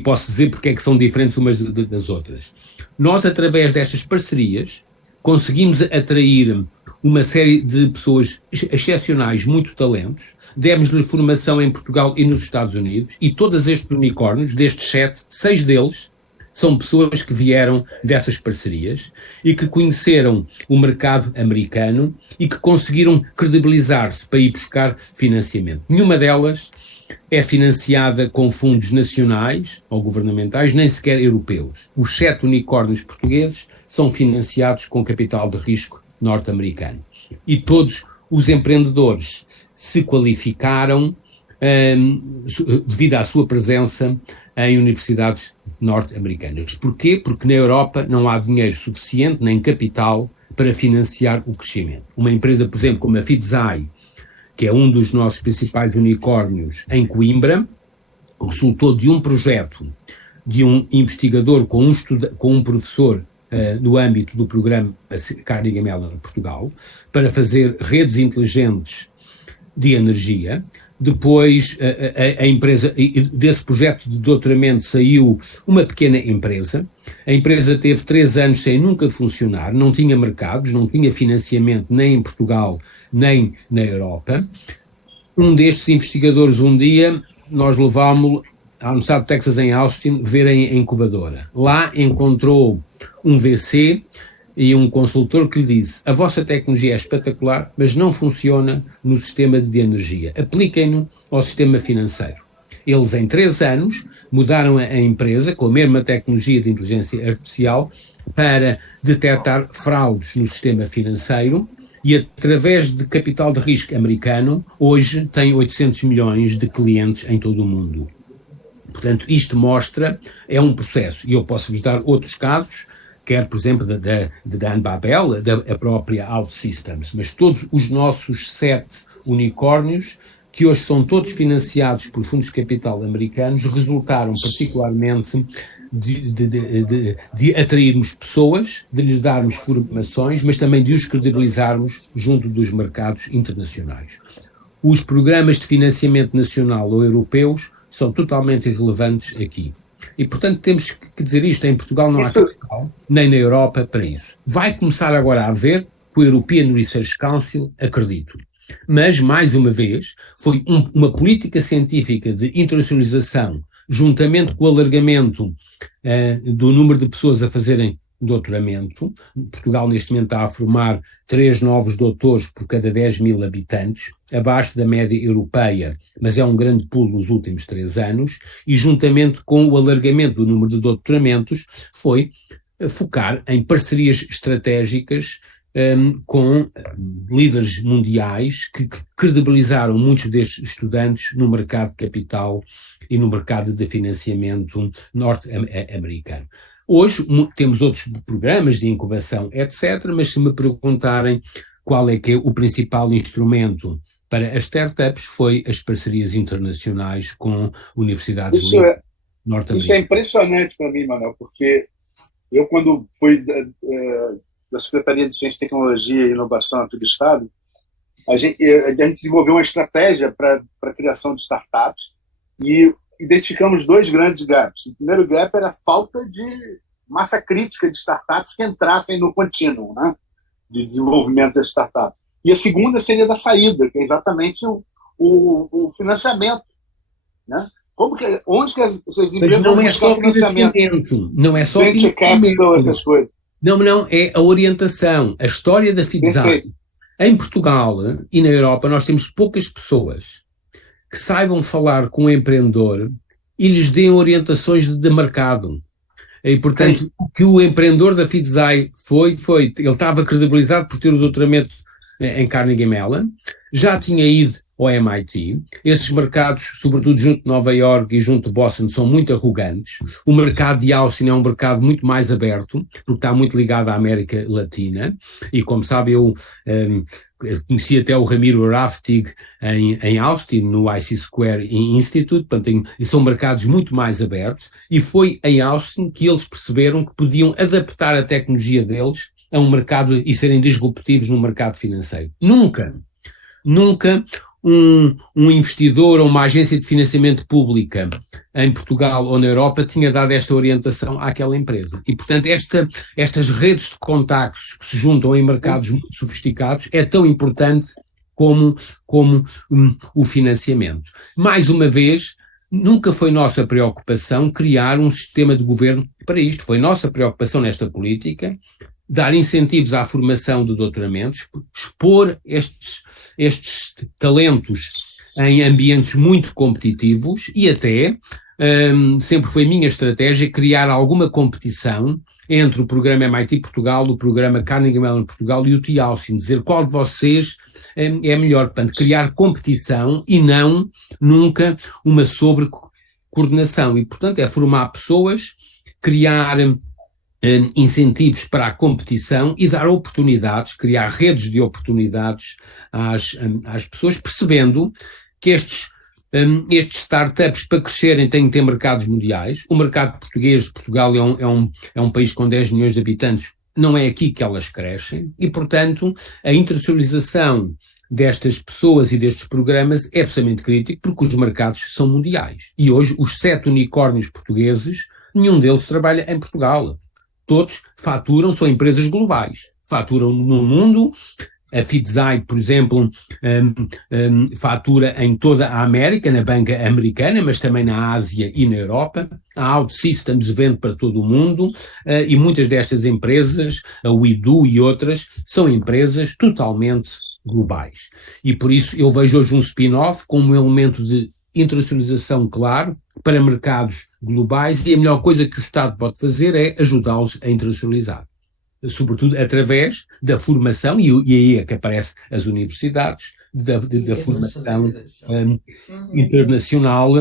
posso dizer porque é que são diferentes umas das outras. Nós, através destas parcerias, conseguimos atrair uma série de pessoas excepcionais, muito talentos, demos-lhe formação em Portugal e nos Estados Unidos, e todos estes unicórnios, destes 7, 6 deles, São pessoas que vieram dessas parcerias e que conheceram o mercado americano e que conseguiram credibilizar-se para ir buscar financiamento. Nenhuma delas é financiada com fundos nacionais ou governamentais, nem sequer europeus. Os 7 unicórnios portugueses são financiados com capital de risco norte-americano. E todos os empreendedores se qualificaram devido à sua presença em universidades norte-americanas. Porquê? Porque na Europa não há dinheiro suficiente, nem capital, para financiar o crescimento. Uma empresa, por exemplo, como a Fidesai, que é um dos nossos principais unicórnios em Coimbra, resultou de um projeto de um investigador com um professor no âmbito do programa Carnegie Mellon em Portugal, para fazer redes inteligentes de energia. Depois, a empresa, desse projeto de doutoramento saiu uma pequena empresa. A empresa teve 3 anos sem nunca funcionar, não tinha mercados, não tinha financiamento nem em Portugal, nem na Europa. Um destes investigadores, um dia, nós levámo-lo à Universidade de Texas em Austin, ver a incubadora. Lá encontrou um VC e um consultor que lhe disse: a vossa tecnologia é espetacular, mas não funciona no sistema de energia. Apliquem-no ao sistema financeiro. Eles, em 3 anos, mudaram a empresa com a mesma tecnologia de inteligência artificial para detectar fraudes no sistema financeiro e, através de capital de risco americano, hoje tem 800 milhões de clientes em todo o mundo. Portanto, isto mostra, é um processo, e eu posso-vos dar outros casos, quer, por exemplo, da Anbabel, da própria OutSystems, mas todos os nossos 7 unicórnios, que hoje são todos financiados por fundos de capital americanos, resultaram particularmente de atrairmos pessoas, de lhes darmos formações, mas também de os credibilizarmos junto dos mercados internacionais. Os programas de financiamento nacional ou europeus são totalmente irrelevantes aqui. E, portanto, temos que dizer isto: em Portugal não há capital, nem na Europa, para isso. Vai começar agora a haver, com o European Research Council, acredito. Mas, mais uma vez, foi uma política científica de internacionalização, juntamente com o alargamento do número de pessoas a fazerem doutoramento. Portugal, neste momento, está a formar 3 novos doutores por cada 10 mil habitantes, abaixo da média europeia, mas é um grande pulo nos últimos 3 anos, e juntamente com o alargamento do número de doutoramentos, foi focar em parcerias estratégicas com líderes mundiais que credibilizaram muitos destes estudantes no mercado de capital e no mercado de financiamento norte-americano. Hoje temos outros programas de incubação, etc., mas se me perguntarem qual é que é o principal instrumento para as startups, foi as parcerias internacionais com universidades norte-americanas. Isso é impressionante para mim, Manuel, porque eu, quando fui da Secretaria de Ciência, Tecnologia e Inovação aqui do Estado, a gente desenvolveu uma estratégia para a criação de startups e identificamos 2 grandes gaps. O primeiro gap era a falta de massa crítica de startups que entrassem no contínuo, né, de desenvolvimento das startups. E a segunda seria da saída, que é exatamente o financiamento. Né? Onde que essas empresas não é só financiamento, não é só venture capital, essas coisas. Não, é a orientação, a história da Fidesai. Em Portugal e na Europa nós temos poucas pessoas que saibam falar com o empreendedor e lhes deem orientações de mercado. E, portanto, o que o empreendedor da Fidesai foi, ele estava credibilizado por ter o doutoramento em Carnegie Mellon, já tinha ido ao MIT. Esses mercados, sobretudo junto de Nova Iorque e junto de Boston, são muito arrogantes. O mercado de Austin é um mercado muito mais aberto, porque está muito ligado à América Latina, e como sabe, eu conheci até o Ramiro Raftig em Austin, no IC Square Institute, portanto, são mercados muito mais abertos, e foi em Austin que eles perceberam que podiam adaptar a tecnologia deles a um mercado e serem disruptivos no mercado financeiro. Nunca um investidor ou uma agência de financiamento pública em Portugal ou na Europa tinha dado esta orientação àquela empresa. E, portanto, estas redes de contactos que se juntam em mercados muito sofisticados é tão importante como o financiamento. Mais uma vez, nunca foi nossa preocupação criar um sistema de governo para isto. Foi nossa preocupação nesta política dar incentivos à formação de doutoramentos, expor estes talentos em ambientes muito competitivos e até, sempre foi minha estratégia, criar alguma competição entre o programa MIT Portugal, o programa Carnegie Mellon Portugal e o TI Austin, dizer qual de vocês é melhor. Portanto, criar competição e não, nunca, uma sobrecoordenação. E, portanto, é formar pessoas, criar incentivos para a competição e dar oportunidades, criar redes de oportunidades às pessoas, percebendo que estes startups, para crescerem, têm que ter mercados mundiais. O mercado português, Portugal é um país com 10 milhões de habitantes, não é aqui que elas crescem, e, portanto, a internacionalização destas pessoas e destes programas é absolutamente crítico, porque os mercados são mundiais. E hoje, os 7 unicórnios portugueses, nenhum deles trabalha em Portugal. Todos faturam, são empresas globais, faturam no mundo. A Fidzai, por exemplo, fatura em toda a América, na banca americana, mas também na Ásia e na Europa. A OutSystems vende para todo o mundo, e muitas destas empresas, a WeDo e outras, são empresas totalmente globais. E por isso eu vejo hoje um spin-off como um elemento de internacionalização claro para mercados globais, e a melhor coisa que o Estado pode fazer é ajudá-los a internacionalizar, sobretudo através da formação, e aí é que aparecem as universidades, da formação internacional,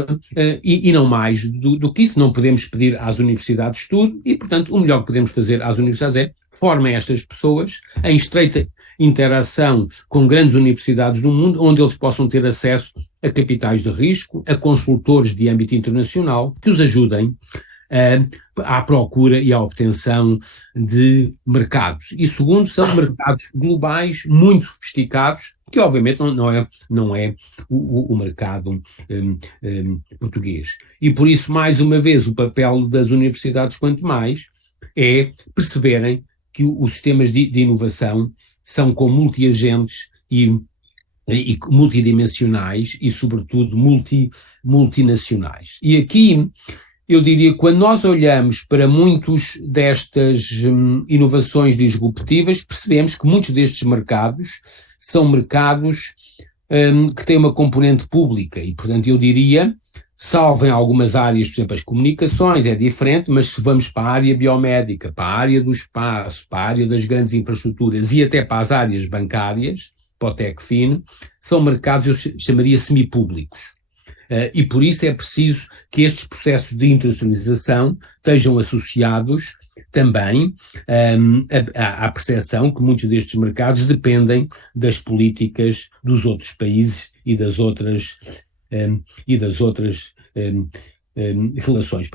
e não mais do que isso. Não podemos pedir às universidades tudo, e, portanto, o melhor que podemos fazer às universidades é formem estas pessoas em estreita interação com grandes universidades no mundo, onde eles possam ter acesso a capitais de risco, a consultores de âmbito internacional, que os ajudem à procura e à obtenção de mercados. E segundo, são mercados globais muito sofisticados, que obviamente não é o mercado português. E por isso, mais uma vez, o papel das universidades, quanto mais, é perceberem que os sistemas de inovação são com multiagentes e multidimensionais e, sobretudo, multinacionais. E aqui, eu diria, quando nós olhamos para muitas destas inovações disruptivas, percebemos que muitos destes mercados são mercados que têm uma componente pública e, portanto, eu diria, salvo em algumas áreas, por exemplo, as comunicações é diferente, mas se vamos para a área biomédica, para a área do espaço, para a área das grandes infraestruturas e até para as áreas bancárias, para o TechFin, são mercados, eu chamaria, semipúblicos. E por isso é preciso que estes processos de internacionalização estejam associados também à percepção que muitos destes mercados dependem das políticas dos outros países e das outras relações.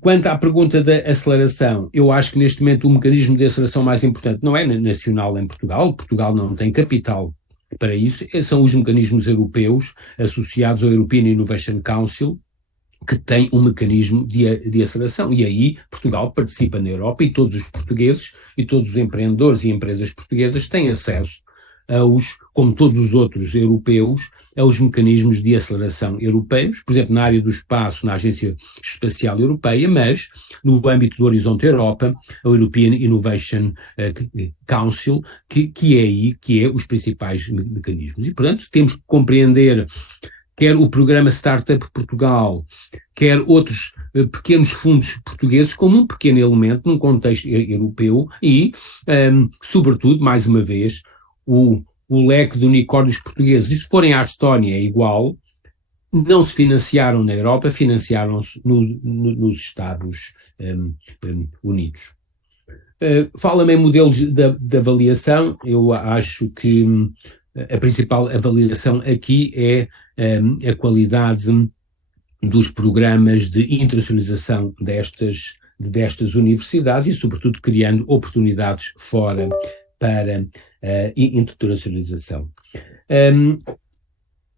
Quanto à pergunta da aceleração, eu acho que neste momento o mecanismo de aceleração mais importante não é nacional em Portugal. Portugal não tem capital para isso, são os mecanismos europeus associados ao European Innovation Council, que tem um mecanismo de aceleração, e aí Portugal participa na Europa, e todos os portugueses e todos os empreendedores e empresas portuguesas têm acesso como todos os outros europeus, aos mecanismos de aceleração europeus, por exemplo, na área do espaço, na Agência Espacial Europeia, mas no âmbito do Horizonte Europa, a European Innovation Council, que é os principais mecanismos. E, portanto, temos que compreender quer o programa Startup Portugal, quer outros pequenos fundos portugueses, como um pequeno elemento num contexto europeu e, sobretudo, mais uma vez, o leque de unicórnios portugueses. E se forem à Estónia é igual, não se financiaram na Europa, financiaram-se nos Estados Unidos. Fala-me em modelos de avaliação. Eu acho que a principal avaliação aqui é a qualidade dos programas de internacionalização destas universidades e, sobretudo, criando oportunidades fora para a internacionalização.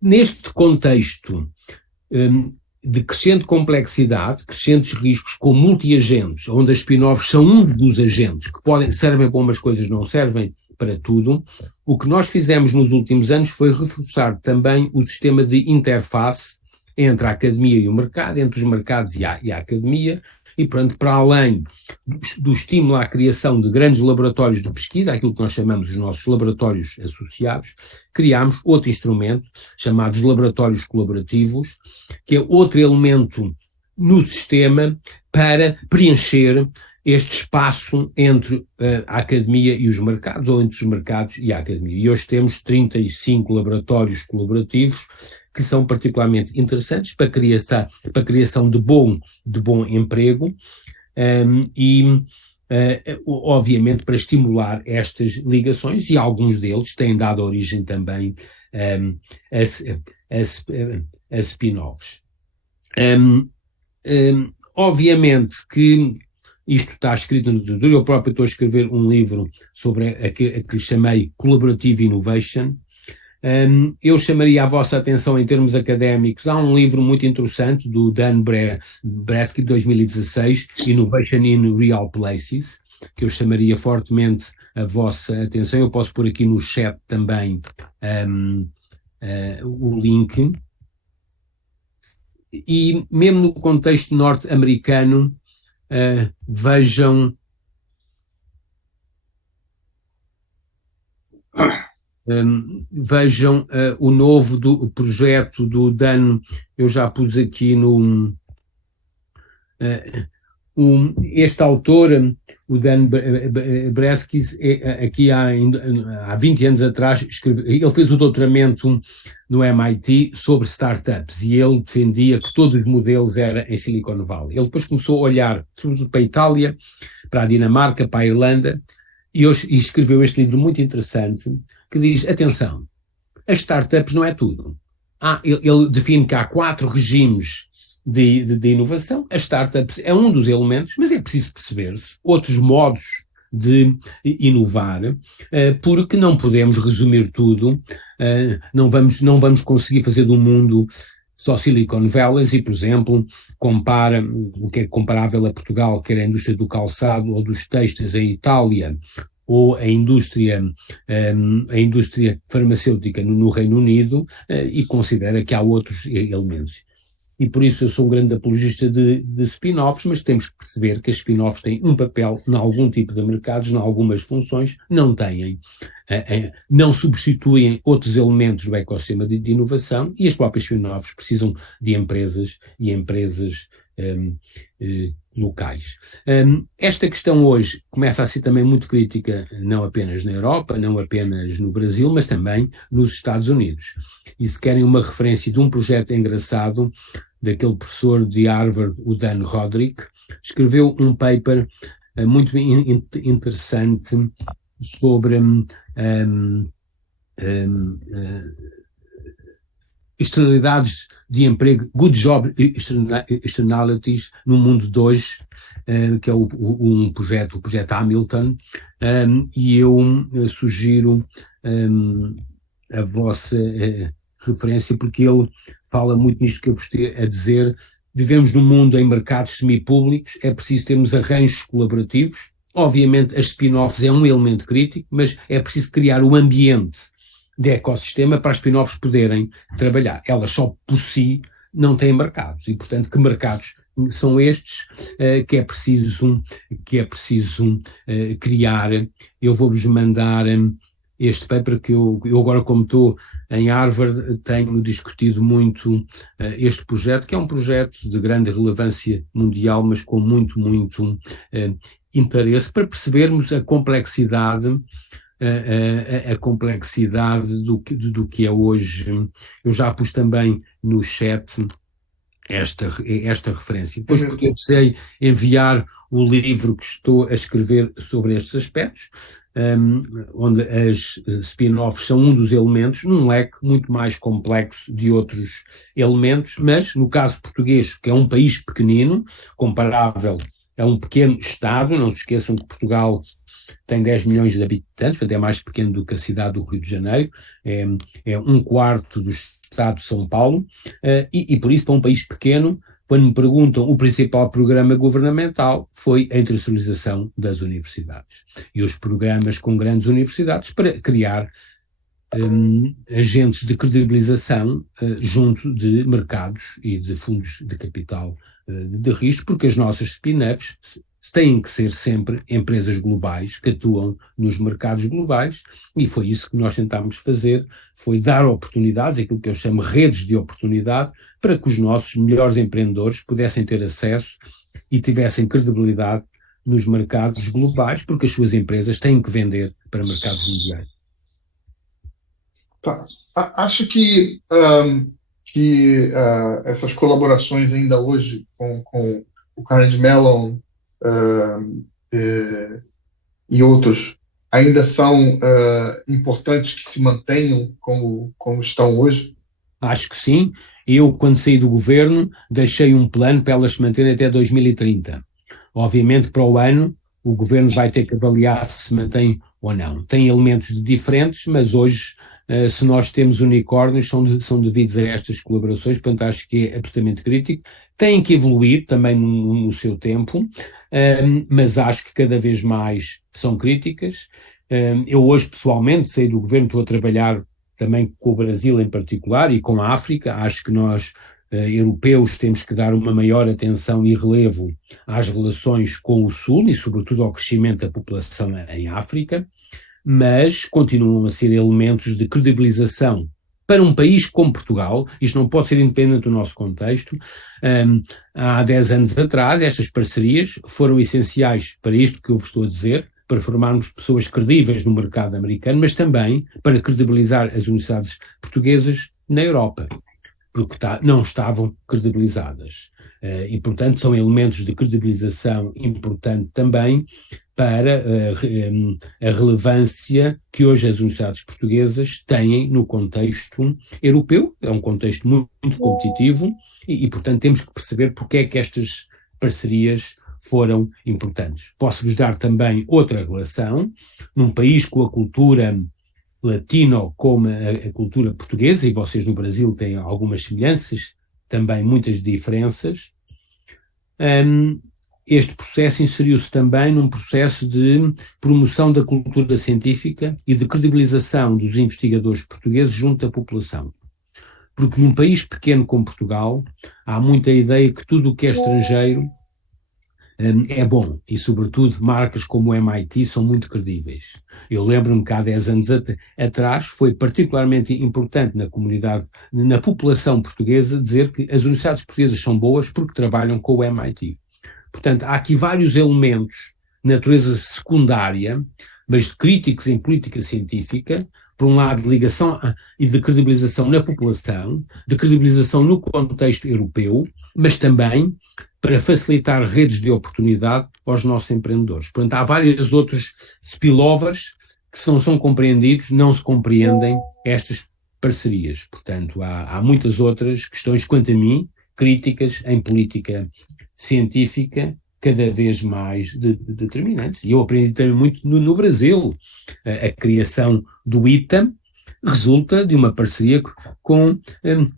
Neste contexto de crescente complexidade, crescentes riscos com multiagentes, onde as spin-offs são um dos agentes que servem para umas coisas, não servem para tudo, o que nós fizemos nos últimos anos foi reforçar também o sistema de interface entre a academia e o mercado, entre os mercados e a academia, e, portanto, para além do estímulo à criação de grandes laboratórios de pesquisa, aquilo que nós chamamos os nossos laboratórios associados, criámos outro instrumento, chamados laboratórios colaborativos, que é outro elemento no sistema para preencher este espaço entre a academia e os mercados, ou entre os mercados e a academia. E hoje temos 35 laboratórios colaborativos que são particularmente interessantes para a criação de bom emprego obviamente para estimular estas ligações, e alguns deles têm dado origem também a spin-offs. Obviamente que isto está escrito no título, eu próprio estou a escrever um livro sobre a que chamei Collaborative Innovation. Eu chamaria a vossa atenção em termos académicos, há um livro muito interessante do Dan Bresky, de 2016, Innovation in Real Places, que eu chamaria fortemente a vossa atenção. Eu posso pôr aqui no chat também o link. E mesmo no contexto norte-americano, vejam o novo projeto do Dan. Eu já pus aqui este autor, o Dan Bresky, aqui há 20 anos atrás, ele fez o doutoramento no MIT sobre startups, e ele defendia que todos os modelos eram em Silicon Valley. Ele depois começou a olhar, sobretudo para a Itália, para a Dinamarca, para a Irlanda, e escreveu este livro muito interessante, que diz, atenção, as startups não é tudo. Ele define que há 4 regimes de inovação. As startups é um dos elementos, mas é preciso perceber-se outros modos de inovar, porque não podemos resumir tudo, não vamos conseguir fazer do mundo só Silicon Valley, e, por exemplo, compara o que é comparável a Portugal, quer a indústria do calçado ou dos têxteis em Itália, ou a indústria farmacêutica no Reino Unido, e considera que há outros elementos. E por isso eu sou um grande apologista de spin-offs, mas temos que perceber que as spin-offs têm um papel em algum tipo de mercados, em algumas funções, não substituem outros elementos do ecossistema de inovação, e as próprias spin-offs precisam de empresas e empresas locais. Esta questão hoje começa a ser também muito crítica, não apenas na Europa, não apenas no Brasil, mas também nos Estados Unidos. E se querem uma referência de um projeto engraçado, daquele professor de Harvard, o Dan Roderick, escreveu um paper muito interessante sobre externalidades de emprego, good job externalities no mundo de hoje, que é o projeto Hamilton, e eu sugiro a vossa referência, porque ele fala muito nisto que eu vos estou a dizer. Vivemos num mundo em mercados semipúblicos, é preciso termos arranjos colaborativos. Obviamente as spin-offs é um elemento crítico, mas é preciso criar um ambiente de ecossistema para as spin-offs poderem trabalhar. Elas só por si não têm mercados, e portanto que mercados são estes que é preciso criar. Eu vou-vos mandar este paper que eu agora, como estou em Harvard, tenho discutido muito este projeto, que é um projeto de grande relevância mundial, mas com muito interesse, para percebermos a complexidade do que é hoje. Eu já pus também no chat esta referência. Depois poder enviar o livro que estou a escrever sobre estes aspectos, onde as spin-offs são um dos elementos, num leque muito mais complexo de outros elementos, mas no caso português, que é um país pequenino, comparável a um pequeno Estado, não se esqueçam que Portugal tem 10 milhões de habitantes, portanto é mais pequeno do que a cidade do Rio de Janeiro, é 1/4 do Estado de São Paulo, e por isso, para um país pequeno, quando me perguntam, o principal programa governamental foi a internacionalização das universidades. E os programas com grandes universidades para criar agentes de credibilização junto de mercados e de fundos de capital de risco, porque as nossas spin-offs têm que ser sempre empresas globais que atuam nos mercados globais, e foi isso que nós tentámos fazer, foi dar oportunidades, aquilo que eu chamo redes de oportunidade, para que os nossos melhores empreendedores pudessem ter acesso e tivessem credibilidade nos mercados globais, porque as suas empresas têm que vender para mercados mundiais. Tá. Acho que essas colaborações ainda hoje com o Carnegie Mellon e outros ainda são importantes que se mantenham como estão hoje? Acho que sim. Eu, quando saí do governo, deixei um plano para elas se manterem até 2030. Obviamente, para o ano, o governo vai ter que avaliar se mantém ou não. Tem elementos diferentes, mas hoje, se nós temos unicórnios, são devidos a estas colaborações, portanto acho que é absolutamente crítico. Têm que evoluir também no seu tempo, mas acho que cada vez mais são críticas. Eu hoje, pessoalmente, saí do governo, estou a trabalhar também com o Brasil em particular e com a África. Acho que nós, europeus, temos que dar uma maior atenção e relevo às relações com o Sul e, sobretudo, ao crescimento da população em África, mas continuam a ser elementos de credibilização para um país como Portugal. Isto não pode ser independente do nosso contexto. Há 10 anos atrás, estas parcerias foram essenciais para isto que eu vos estou a dizer, para formarmos pessoas credíveis no mercado americano, mas também para credibilizar as universidades portuguesas na Europa, porque não estavam credibilizadas. E, portanto, são elementos de credibilização importante também para a relevância que hoje as universidades portuguesas têm no contexto europeu. É um contexto muito, muito competitivo e, portanto, temos que perceber porque é que estas parcerias foram importantes. Posso-vos dar também outra relação, num país com a cultura latino como a cultura portuguesa, e vocês no Brasil têm algumas semelhanças, também muitas diferenças. Este processo inseriu-se também num processo de promoção da cultura científica e de credibilização dos investigadores portugueses junto à população. Porque num país pequeno como Portugal, há muita ideia que tudo o que é estrangeiro é bom, e sobretudo marcas como o MIT são muito credíveis. Eu lembro-me que há 10 anos atrás foi particularmente importante na comunidade, na população portuguesa, dizer que as universidades portuguesas são boas porque trabalham com o MIT. Portanto, há aqui vários elementos de natureza secundária, mas críticos em política científica, por um lado de ligação e de credibilização na população, de credibilização no contexto europeu, mas também para facilitar redes de oportunidade aos nossos empreendedores. Portanto, há vários outros spillovers que são compreendidos, não se compreendem estas parcerias. Portanto, há muitas outras questões, quanto a mim, críticas em política científica, cada vez mais determinantes. E eu aprendi também muito no Brasil. A criação do ITA resulta de uma parceria com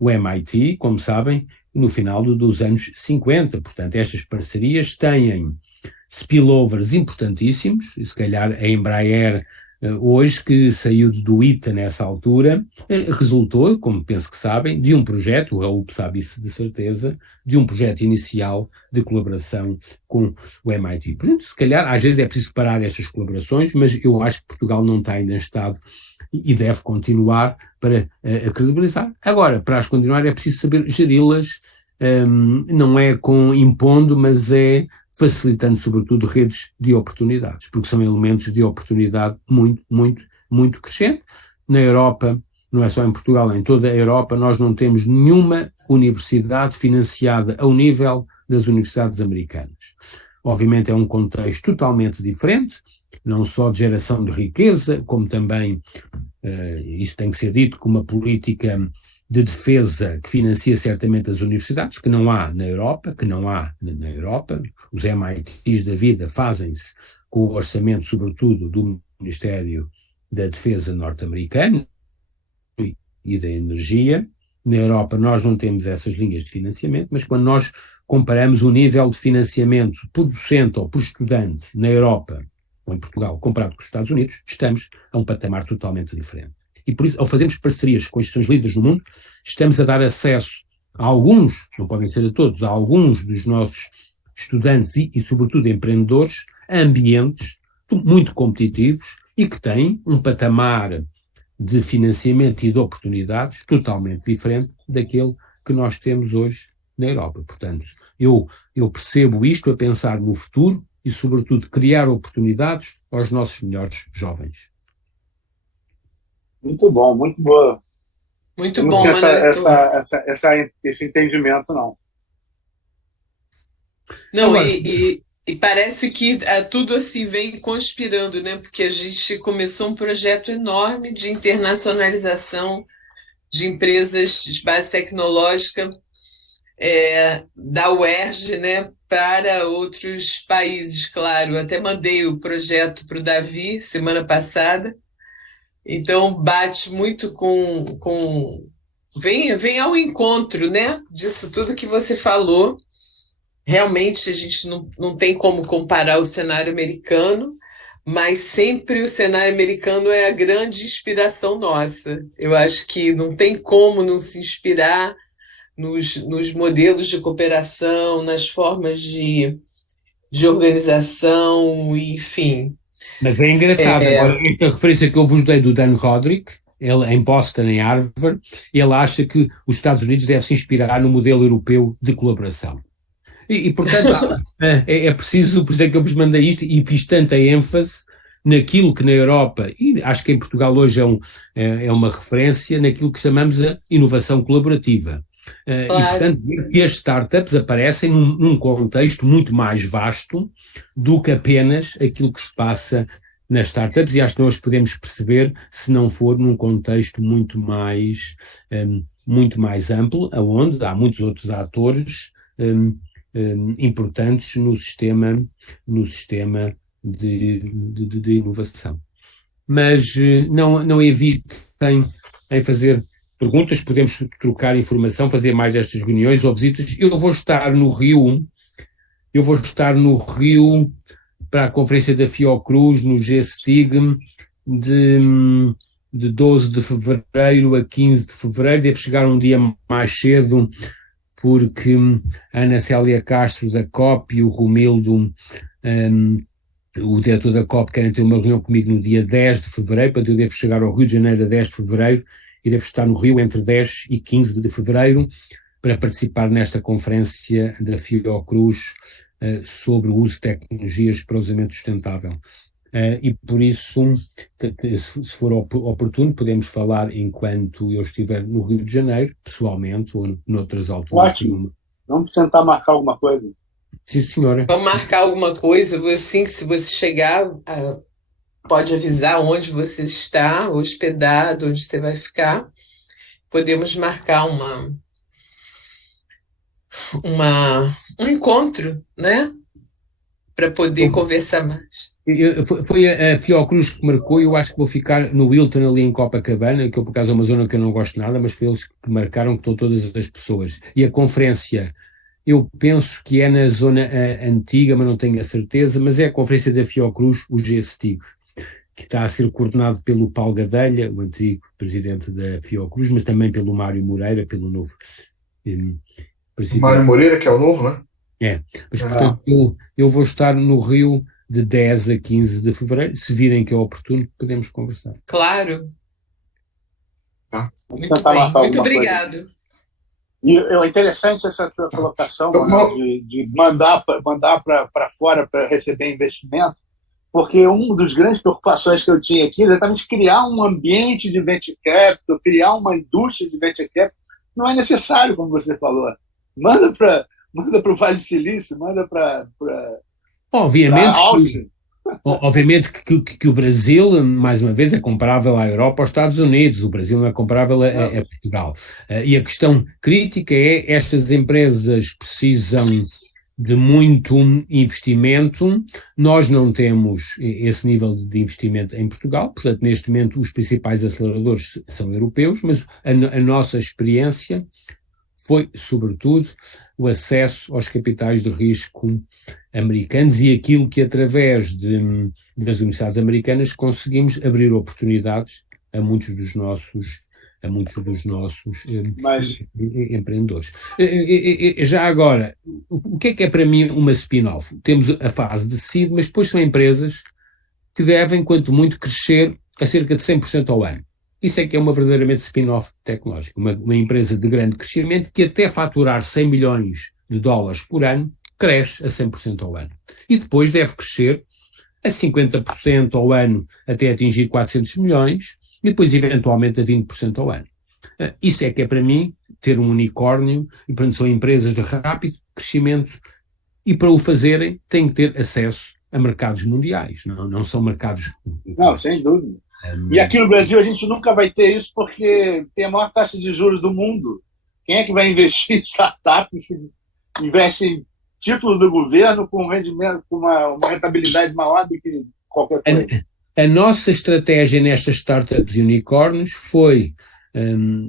o MIT, como sabem, no final dos anos 50. Portanto, estas parcerias têm spillovers importantíssimos, e se calhar a Embraer hoje, que saiu do ITA nessa altura, resultou, como penso que sabem, de um projeto, o Raul sabe isso de certeza, de um projeto inicial de colaboração com o MIT. Portanto, se calhar, às vezes é preciso parar estas colaborações, mas eu acho que Portugal não está ainda em estado e deve continuar para a credibilizar. Agora, para as continuar é preciso saber geri-las, não é impondo, mas é facilitando sobretudo redes de oportunidades, porque são elementos de oportunidade muito, muito, muito crescente. Na Europa, não é só em Portugal, em toda a Europa, nós não temos nenhuma universidade financiada ao nível das universidades americanas. Obviamente é um contexto totalmente diferente, não só de geração de riqueza, como também, isso tem que ser dito, com uma política de defesa que financia certamente as universidades, que não há na Europa, Os MITs da vida fazem-se com o orçamento, sobretudo, do Ministério da Defesa norte-americano e da Energia. Na Europa nós não temos essas linhas de financiamento, mas quando nós comparamos o nível de financiamento por docente ou por estudante na Europa ou em Portugal, comparado com os Estados Unidos, estamos a um patamar totalmente diferente. E por isso, ao fazermos parcerias com instituições líderes no mundo, estamos a dar acesso a alguns, não podem ser a todos, a alguns dos nossos estudantes e sobretudo, empreendedores, a ambientes muito competitivos e que têm um patamar de financiamento e de oportunidades totalmente diferente daquele que nós temos hoje na Europa. Portanto, eu percebo isto a pensar no futuro e, sobretudo, criar oportunidades aos nossos melhores jovens. Muito bom, muito boa. Muito Não bom, tinha Manuel. esse entendimento, não. Não, Agora, e parece que tudo assim vem conspirando, né? Porque a gente começou um projeto enorme de internacionalização de empresas de base tecnológica da UERJ, né, para outros países, claro. Até mandei o projeto para o Davi semana passada. Então bate muito vem ao encontro, né, disso tudo que você falou. Realmente a gente não tem como comparar o cenário americano, mas sempre o cenário americano é a grande inspiração nossa. Eu acho que não tem como não se inspirar nos modelos de cooperação, nas formas de organização, enfim. Mas é engraçado, agora, esta referência que eu vos dei do Dan Roderick, ele em Boston, em Harvard, ele acha que os Estados Unidos devem se inspirar no modelo europeu de colaboração. E portanto, é preciso, por isso é que eu vos mandei isto e fiz tanta ênfase naquilo que na Europa, e acho que em Portugal hoje é uma referência, naquilo que chamamos a inovação colaborativa. Claro. E, portanto, que as startups aparecem num contexto muito mais vasto do que apenas aquilo que se passa nas startups, e acho que nós podemos perceber se não for num contexto muito mais amplo, onde há muitos outros atores importantes no sistema de inovação. Mas não evitem em fazer perguntas, podemos trocar informação, fazer mais estas reuniões ou visitas. Eu vou estar no Rio para a conferência da Fiocruz, no GSTIG, de 12 de fevereiro a 15 de fevereiro. Devo chegar um dia mais cedo, porque a Ana Célia Castro da COP e o Romildo, o diretor da COP, querem ter uma reunião comigo no dia 10 de fevereiro, portanto eu devo chegar ao Rio de Janeiro a 10 de fevereiro e devo estar no Rio entre 10 e 15 de fevereiro para participar nesta conferência da Fiocruz sobre o uso de tecnologias para o desenvolvimento sustentável. E por isso, se for oportuno, podemos falar enquanto eu estiver no Rio de Janeiro, pessoalmente, ou noutras alturas. Ótimo. Vamos tentar marcar alguma coisa. Sim, senhora. Vamos marcar alguma coisa, assim, que se você chegar, pode avisar onde você está hospedado, onde você vai ficar. Podemos marcar um encontro, né? Para poder conversar mais. Foi a Fiocruz que marcou, eu acho que vou ficar no Hilton ali em Copacabana, que eu por acaso é uma zona que eu não gosto nada, mas foi eles que marcaram, que estão todas as pessoas. E a conferência, eu penso que é na zona antiga, mas não tenho a certeza, mas é a conferência da Fiocruz, o GSTIG, que está a ser coordenado pelo Paulo Gadelha, o antigo presidente da Fiocruz, mas também pelo Mário Moreira, pelo novo presidente. Mário Moreira, que é o novo, né? Mas portanto eu vou estar no Rio de 10 a 15 de fevereiro, se virem que é oportuno, podemos conversar. Claro. Muito tentar bem, marcar muito alguma obrigado. coisa. E é interessante essa tua colocação, de mandar para fora para receber investimento, porque uma das grandes preocupações que eu tinha aqui é exatamente criar um ambiente de venture capital, criar uma indústria de venture capital. Não é necessário, como você falou. Manda para o Vale do Silício, manda para Obviamente que o Brasil, mais uma vez, é comparável à Europa, aos Estados Unidos. O Brasil não é comparável a Portugal. E a questão crítica é: estas empresas precisam de muito investimento. Nós não temos esse nível de investimento em Portugal, portanto, neste momento, os principais aceleradores são europeus, mas a nossa experiência foi, sobretudo, o acesso aos capitais de risco americanos e aquilo que, através das universidades americanas, conseguimos abrir oportunidades a muitos dos nossos Mas empreendedores. Já agora, o que é para mim uma spin-off? Temos a fase de seed, mas depois são empresas que devem, quanto muito, crescer a cerca de 100% ao ano. Isso é que é uma verdadeiramente spin-off tecnológica. Uma empresa de grande crescimento que até faturar 100 milhões de dólares por ano, cresce a 100% ao ano. E depois deve crescer a 50% ao ano até atingir 400 milhões e depois eventualmente a 20% ao ano. Isso é que é para mim ter um unicórnio e portanto são empresas de rápido crescimento e para o fazerem têm que ter acesso a mercados mundiais, não são mercados... Não, sem dúvida. E aqui no Brasil a gente nunca vai ter isso porque tem a maior taxa de juros do mundo. Quem é que vai investir em startups se investe em título do governo com um rendimento, com uma rentabilidade maior do que qualquer coisa? A nossa estratégia nestas startups e unicórnios foi,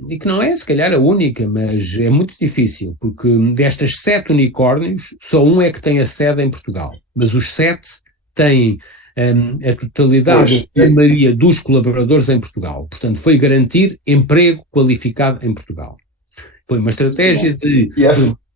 e que não é se calhar a única, mas é muito difícil, porque destas 7 unicórnios, só um é que tem a sede em Portugal, mas os 7 têm a totalidade da maioria dos colaboradores em Portugal. Portanto, foi garantir emprego qualificado em Portugal. Foi uma estratégia de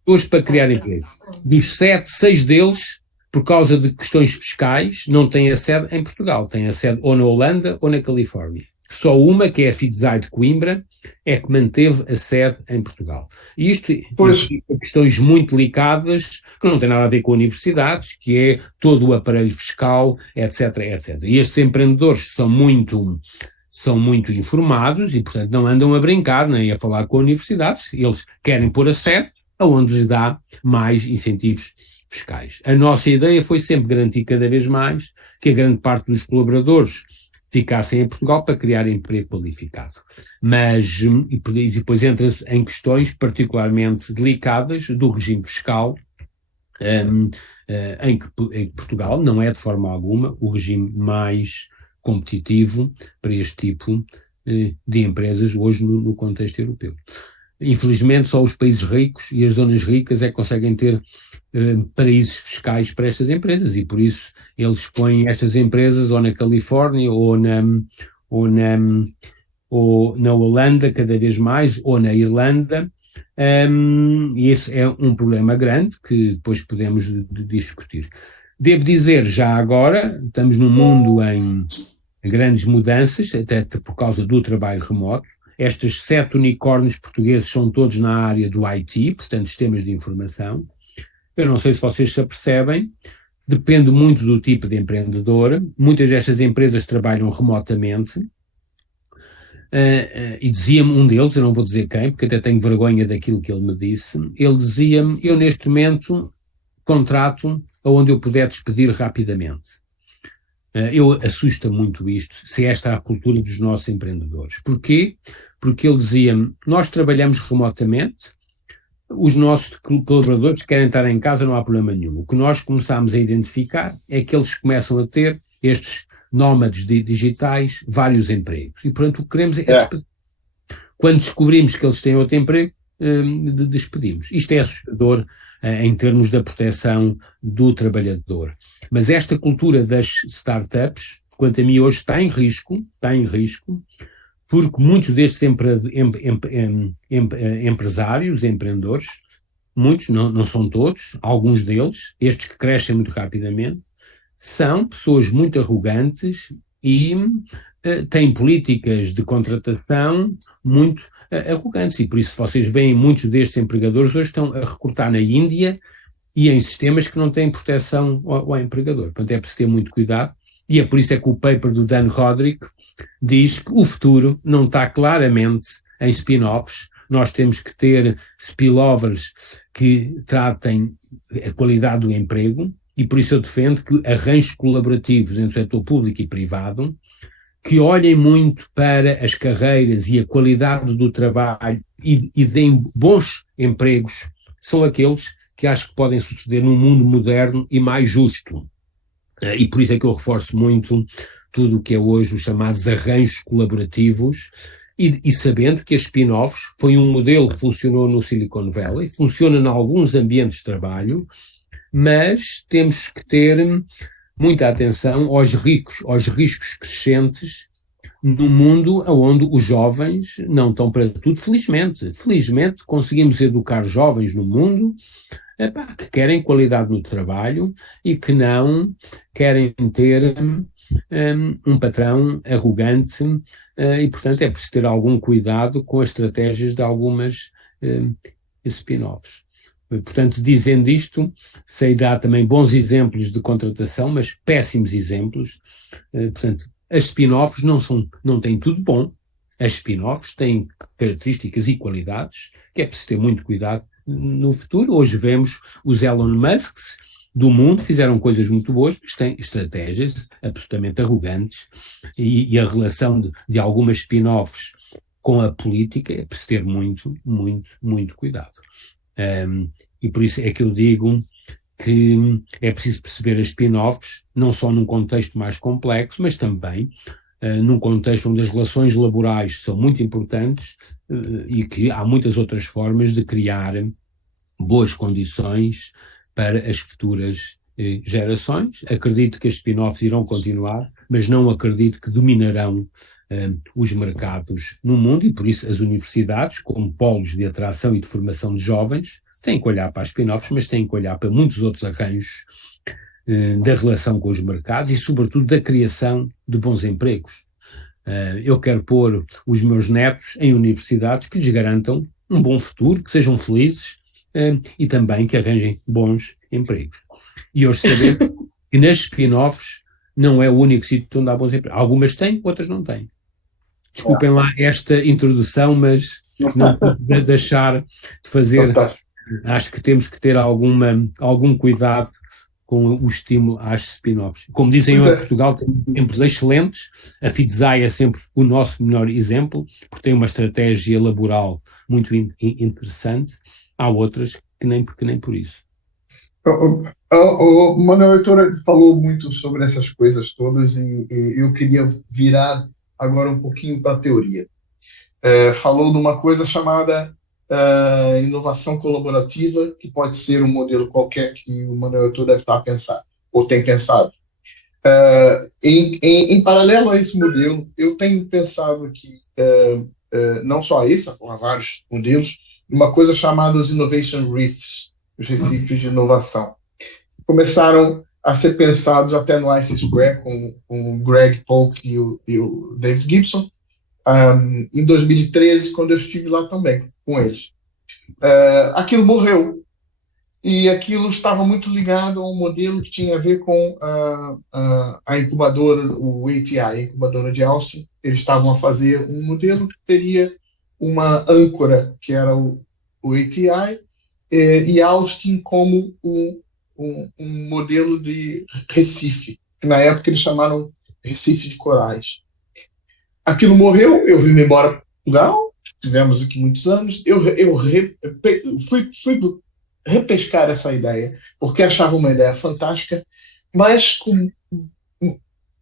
pessoas para criar emprego. Dos 7, 6 deles, por causa de questões fiscais, não têm a sede em Portugal. Têm a sede ou na Holanda ou na Califórnia. Só uma, que é a Fidzai de Coimbra, é que manteve a sede em Portugal. E isto implica questões muito delicadas, que não têm nada a ver com universidades, que é todo o aparelho fiscal, etc, etc. E estes empreendedores são muito informados e, portanto, não andam a brincar nem a falar com universidades. Eles querem pôr a sede aonde lhes dá mais incentivos fiscais. A nossa ideia foi sempre garantir cada vez mais que a grande parte dos colaboradores ficassem em Portugal para criar emprego qualificado. Mas, e depois entra-se em questões particularmente delicadas do regime fiscal, em que Portugal não é de forma alguma o regime mais competitivo para este tipo de empresas hoje no contexto europeu. Infelizmente, só os países ricos e as zonas ricas é que conseguem ter paraísos fiscais para estas empresas e por isso eles põem estas empresas ou na Califórnia ou na Holanda cada vez mais ou na Irlanda e esse é um problema grande que depois podemos discutir. Devo dizer já agora, estamos num mundo em grandes mudanças, até por causa do trabalho remoto. Estes 7 unicórnios portugueses são todos na área do IT, portanto sistemas de informação. Eu não sei se vocês se apercebem, depende muito do tipo de empreendedor. Muitas destas empresas trabalham remotamente e dizia-me um deles, eu não vou dizer quem, porque até tenho vergonha daquilo que ele me disse, ele dizia-me, eu neste momento contrato onde eu puder despedir rapidamente. Eu assusta muito isto, se esta é a cultura dos nossos empreendedores. Porquê? Porque ele dizia-me, nós trabalhamos remotamente, os nossos colaboradores querem estar em casa, não há problema nenhum. O que nós começamos a identificar é que eles começam a ter, estes nómades digitais, vários empregos. E, portanto, o que queremos é despedir. Quando descobrimos que eles têm outro emprego, despedimos. Isto é assustador em termos da proteção do trabalhador. Mas esta cultura das startups, quanto a mim hoje, está em risco, porque muitos destes empresários, empreendedores, muitos, não são todos, alguns deles, estes que crescem muito rapidamente, são pessoas muito arrogantes e têm políticas de contratação muito arrogantes. E por isso vocês veem muitos destes empregadores hoje estão a recrutar na Índia e em sistemas que não têm proteção ao empregador. Portanto, é preciso ter muito cuidado. E é por isso é que o paper do Dan Roderick diz que o futuro não está claramente em spin-offs. Nós temos que ter spillovers que tratem a qualidade do emprego e por isso eu defendo que arranjos colaborativos entre o setor público e privado que olhem muito para as carreiras e a qualidade do trabalho e deem bons empregos são aqueles que acho que podem suceder num mundo moderno e mais justo. E por isso é que eu reforço muito tudo o que é hoje os chamados arranjos colaborativos e sabendo que a spin-offs foi um modelo que funcionou no Silicon Valley, funciona em alguns ambientes de trabalho, mas temos que ter muita atenção aos riscos crescentes num mundo onde os jovens não estão para tudo, felizmente. Felizmente conseguimos educar jovens no mundo que querem qualidade no trabalho e que não querem ter um patrão arrogante e, portanto, é preciso ter algum cuidado com as estratégias de algumas spin-offs. Portanto, dizendo isto, sei dar também bons exemplos de contratação, mas péssimos exemplos. Portanto, as spin-offs não têm tudo bom. As spin-offs têm características e qualidades que é preciso ter muito cuidado no futuro. Hoje vemos os Elon Musks do mundo, fizeram coisas muito boas, mas têm estratégias absolutamente arrogantes e a relação de algumas spin-offs com a política é preciso ter muito, muito, muito cuidado. E por isso é que eu digo que é preciso perceber as spin-offs, não só num contexto mais complexo, mas também num contexto onde as relações laborais são muito importantes e que há muitas outras formas de criar boas condições para as futuras gerações. Acredito que as spin-offs irão continuar, mas não acredito que dominarão os mercados no mundo e por isso as universidades, como polos de atração e de formação de jovens, têm que olhar para as spin-offs, mas têm que olhar para muitos outros arranjos da relação com os mercados e, sobretudo, da criação de bons empregos. Eu quero pôr os meus netos em universidades que lhes garantam um bom futuro, que sejam felizes e também que arranjem bons empregos. E hoje sabemos que nas spin-offs não é o único sítio onde há bons empregos. Algumas têm, outras não têm. Desculpem lá esta introdução, mas não podemos deixar de fazer. Acho que temos que ter algum cuidado com o estímulo às spin-offs. Como dizem em Portugal, temos exemplos excelentes. A Fidesai é sempre o nosso melhor exemplo, porque tem uma estratégia laboral muito interessante. Há outras que nem por isso. O Manuel Heitor falou muito sobre essas coisas todas e eu queria virar agora um pouquinho para a teoria. Falou de uma coisa chamada inovação colaborativa, que pode ser um modelo qualquer que o Manuel Heitor deve estar a pensar, ou tem pensado. Em paralelo a esse modelo, eu tenho pensado que, não só esse, há vários modelos, uma coisa chamada os Innovation Reefs, os recifes de inovação. Começaram a ser pensados até no IC Square, com o Greg Polk e o David Gibson, em 2013, quando eu estive lá também, com eles. Aquilo morreu, e aquilo estava muito ligado a um modelo que tinha a ver com a incubadora, o ATI, a incubadora de Austin. Eles estavam a fazer um modelo que teria uma âncora, que era o ATI, e Austin como um modelo de Recife, que na época eles chamaram Recife de Corais. Aquilo morreu, eu vim embora para Portugal, tivemos aqui muitos anos, eu fui repescar essa ideia, porque achava uma ideia fantástica, mas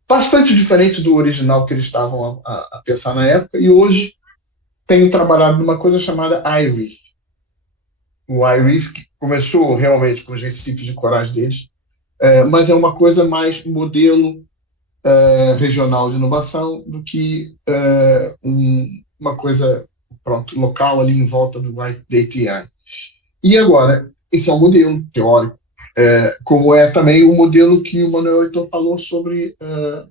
bastante diferente do original que eles estavam a pensar na época, e hoje tenho trabalhado numa coisa chamada iReef. O iReef, que começou realmente com os recifes de corais deles, mas é uma coisa mais modelo regional de inovação do que uma coisa local ali em volta do ATI. E agora, esse é um modelo teórico, como é também o modelo que o Manuel Heitor falou sobre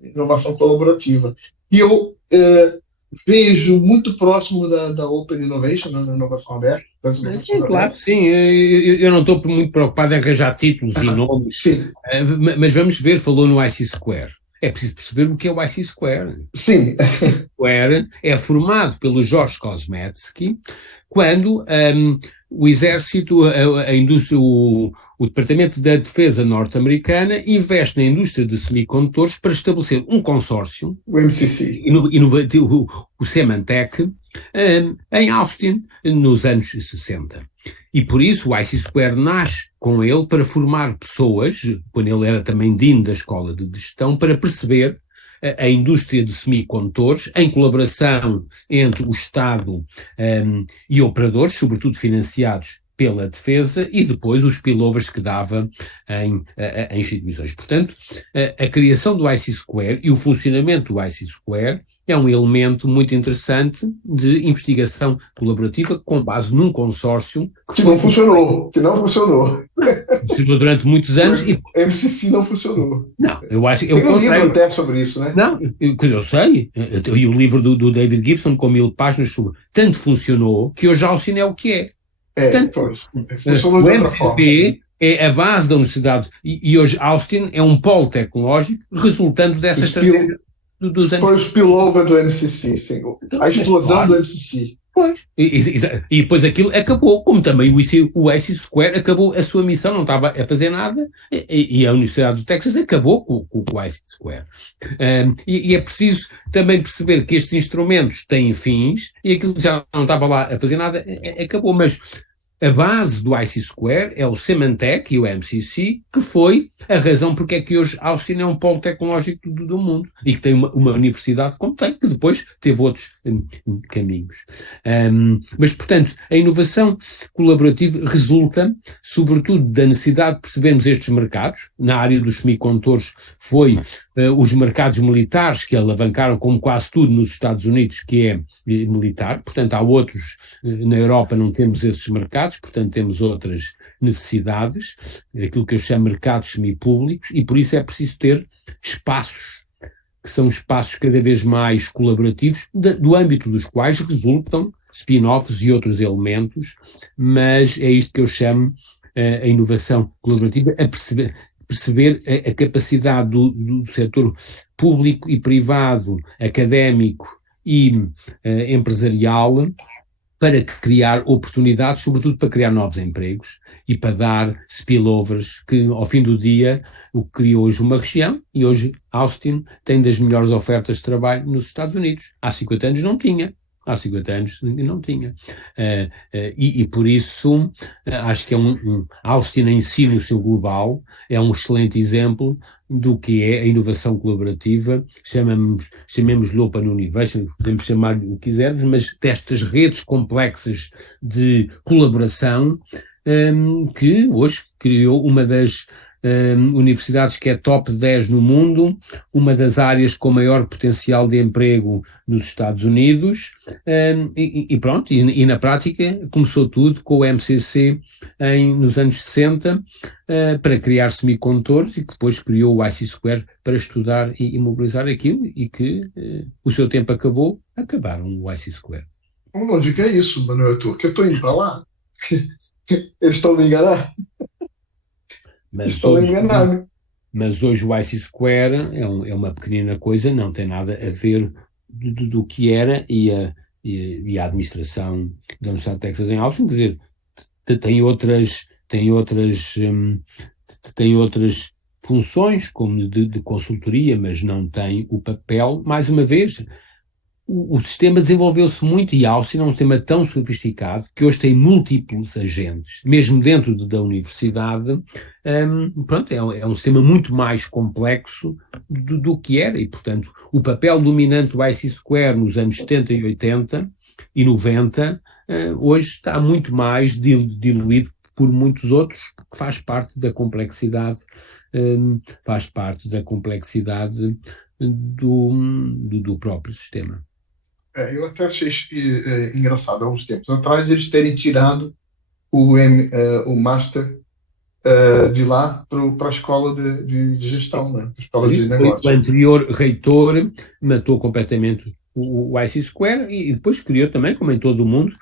inovação colaborativa. E eu vejo muito próximo da Open Innovation, da inovação aberta. Sim, claro, sim. Eu não estou muito preocupado em arranjar títulos e nomes, mas vamos ver, falou no IC Square. É preciso perceber o que é o IC Square. Sim. O IC Square é formado pelo George Kosmetsky, quando o Exército, a indústria, o Departamento da Defesa norte-americana investe na indústria de semicondutores para estabelecer um consórcio, o MCC, inovativo, o Symantec, em Austin, nos anos 60. E por isso o IC Square nasce com ele para formar pessoas, quando ele era também dean da Escola de Gestão, para perceber a indústria de semicondutores, em colaboração entre o Estado e operadores, sobretudo financiados pela defesa, e depois os spillovers que dava em instituições. Portanto, a criação do IC Square e o funcionamento do IC Square é um elemento muito interessante de investigação colaborativa com base num consórcio que não funcionou. Funcionou durante muitos anos e MCC não funcionou. Não, eu acho que tem um livro até sobre isso, né? Não, eu sei. E o livro do David Gibson, com 1000 páginas, tanto funcionou que hoje Austin é o que é. Funcionou de outra forma. É a base da universidade e hoje Austin é um polo tecnológico resultante dessa estratégia dos anos. Foi o spillover do MCC, sim. A explosão do MCC. Pois. E depois aquilo acabou, como também o IC Square acabou a sua missão, não estava a fazer nada, e a Universidade do Texas acabou com o IC Square. E é preciso também perceber que estes instrumentos têm fins, e aquilo já não estava lá a fazer nada, acabou, mas a base do IC Square é o Symantec e o MCC, que foi a razão porque é que hoje Austin é um polo tecnológico do mundo e que tem uma universidade como tem, que depois teve outros caminhos. Mas, portanto, a inovação colaborativa resulta, sobretudo, da necessidade de percebermos estes mercados. Na área dos semicondutores foi os mercados militares que alavancaram, como quase tudo nos Estados Unidos, que é militar. Portanto, há outros, na Europa não temos esses mercados, portanto temos outras necessidades, aquilo que eu chamo de mercados semipúblicos, e por isso é preciso ter espaços, que são espaços cada vez mais colaborativos, do âmbito dos quais resultam spin-offs e outros elementos, mas é isto que eu chamo a inovação colaborativa, a perceber a capacidade do setor público e privado, académico e empresarial, para criar oportunidades, sobretudo para criar novos empregos e para dar spillovers, que ao fim do dia o que cria hoje uma região, e hoje Austin tem das melhores ofertas de trabalho nos Estados Unidos. Há 50 anos não tinha. E por isso acho que Austin em si, no seu global, é um excelente exemplo do que é a inovação colaborativa, chamemos-lhe Open Innovation, podemos chamar-lhe o que quisermos, mas destas redes complexas de colaboração que hoje criou uma das universidades que é top 10 no mundo, uma das áreas com maior potencial de emprego nos Estados Unidos, e na prática começou tudo com o MCC nos anos 60 para criar semicondutores, e que depois criou o IC Square para estudar e mobilizar aquilo, e que o seu tempo acabaram o IC Square. Não diga isso, Manuel Arthur, que eu estou indo para lá. Eles estão me enganando. Mas hoje o IC Square é uma pequenina coisa, não tem nada a ver do que era, e a administração da Universidade de Texas em Austin, quer dizer, tem outras funções, como de consultoria, mas não tem o papel, mais uma vez. O sistema desenvolveu-se muito, e Austin é um sistema tão sofisticado que hoje tem múltiplos agentes, mesmo dentro da universidade. É um sistema muito mais complexo do que era, e portanto o papel dominante do IC Square nos anos 70 e 80 e 90 hoje está muito mais diluído por muitos outros, que faz parte da complexidade do próprio sistema. Eu até achei engraçado, há uns tempos atrás, eles terem tirado o Master de lá para a escola de gestão, né? A escola de negócios. O anterior reitor matou completamente o IC Square, e depois criou também, como em todo o mundo,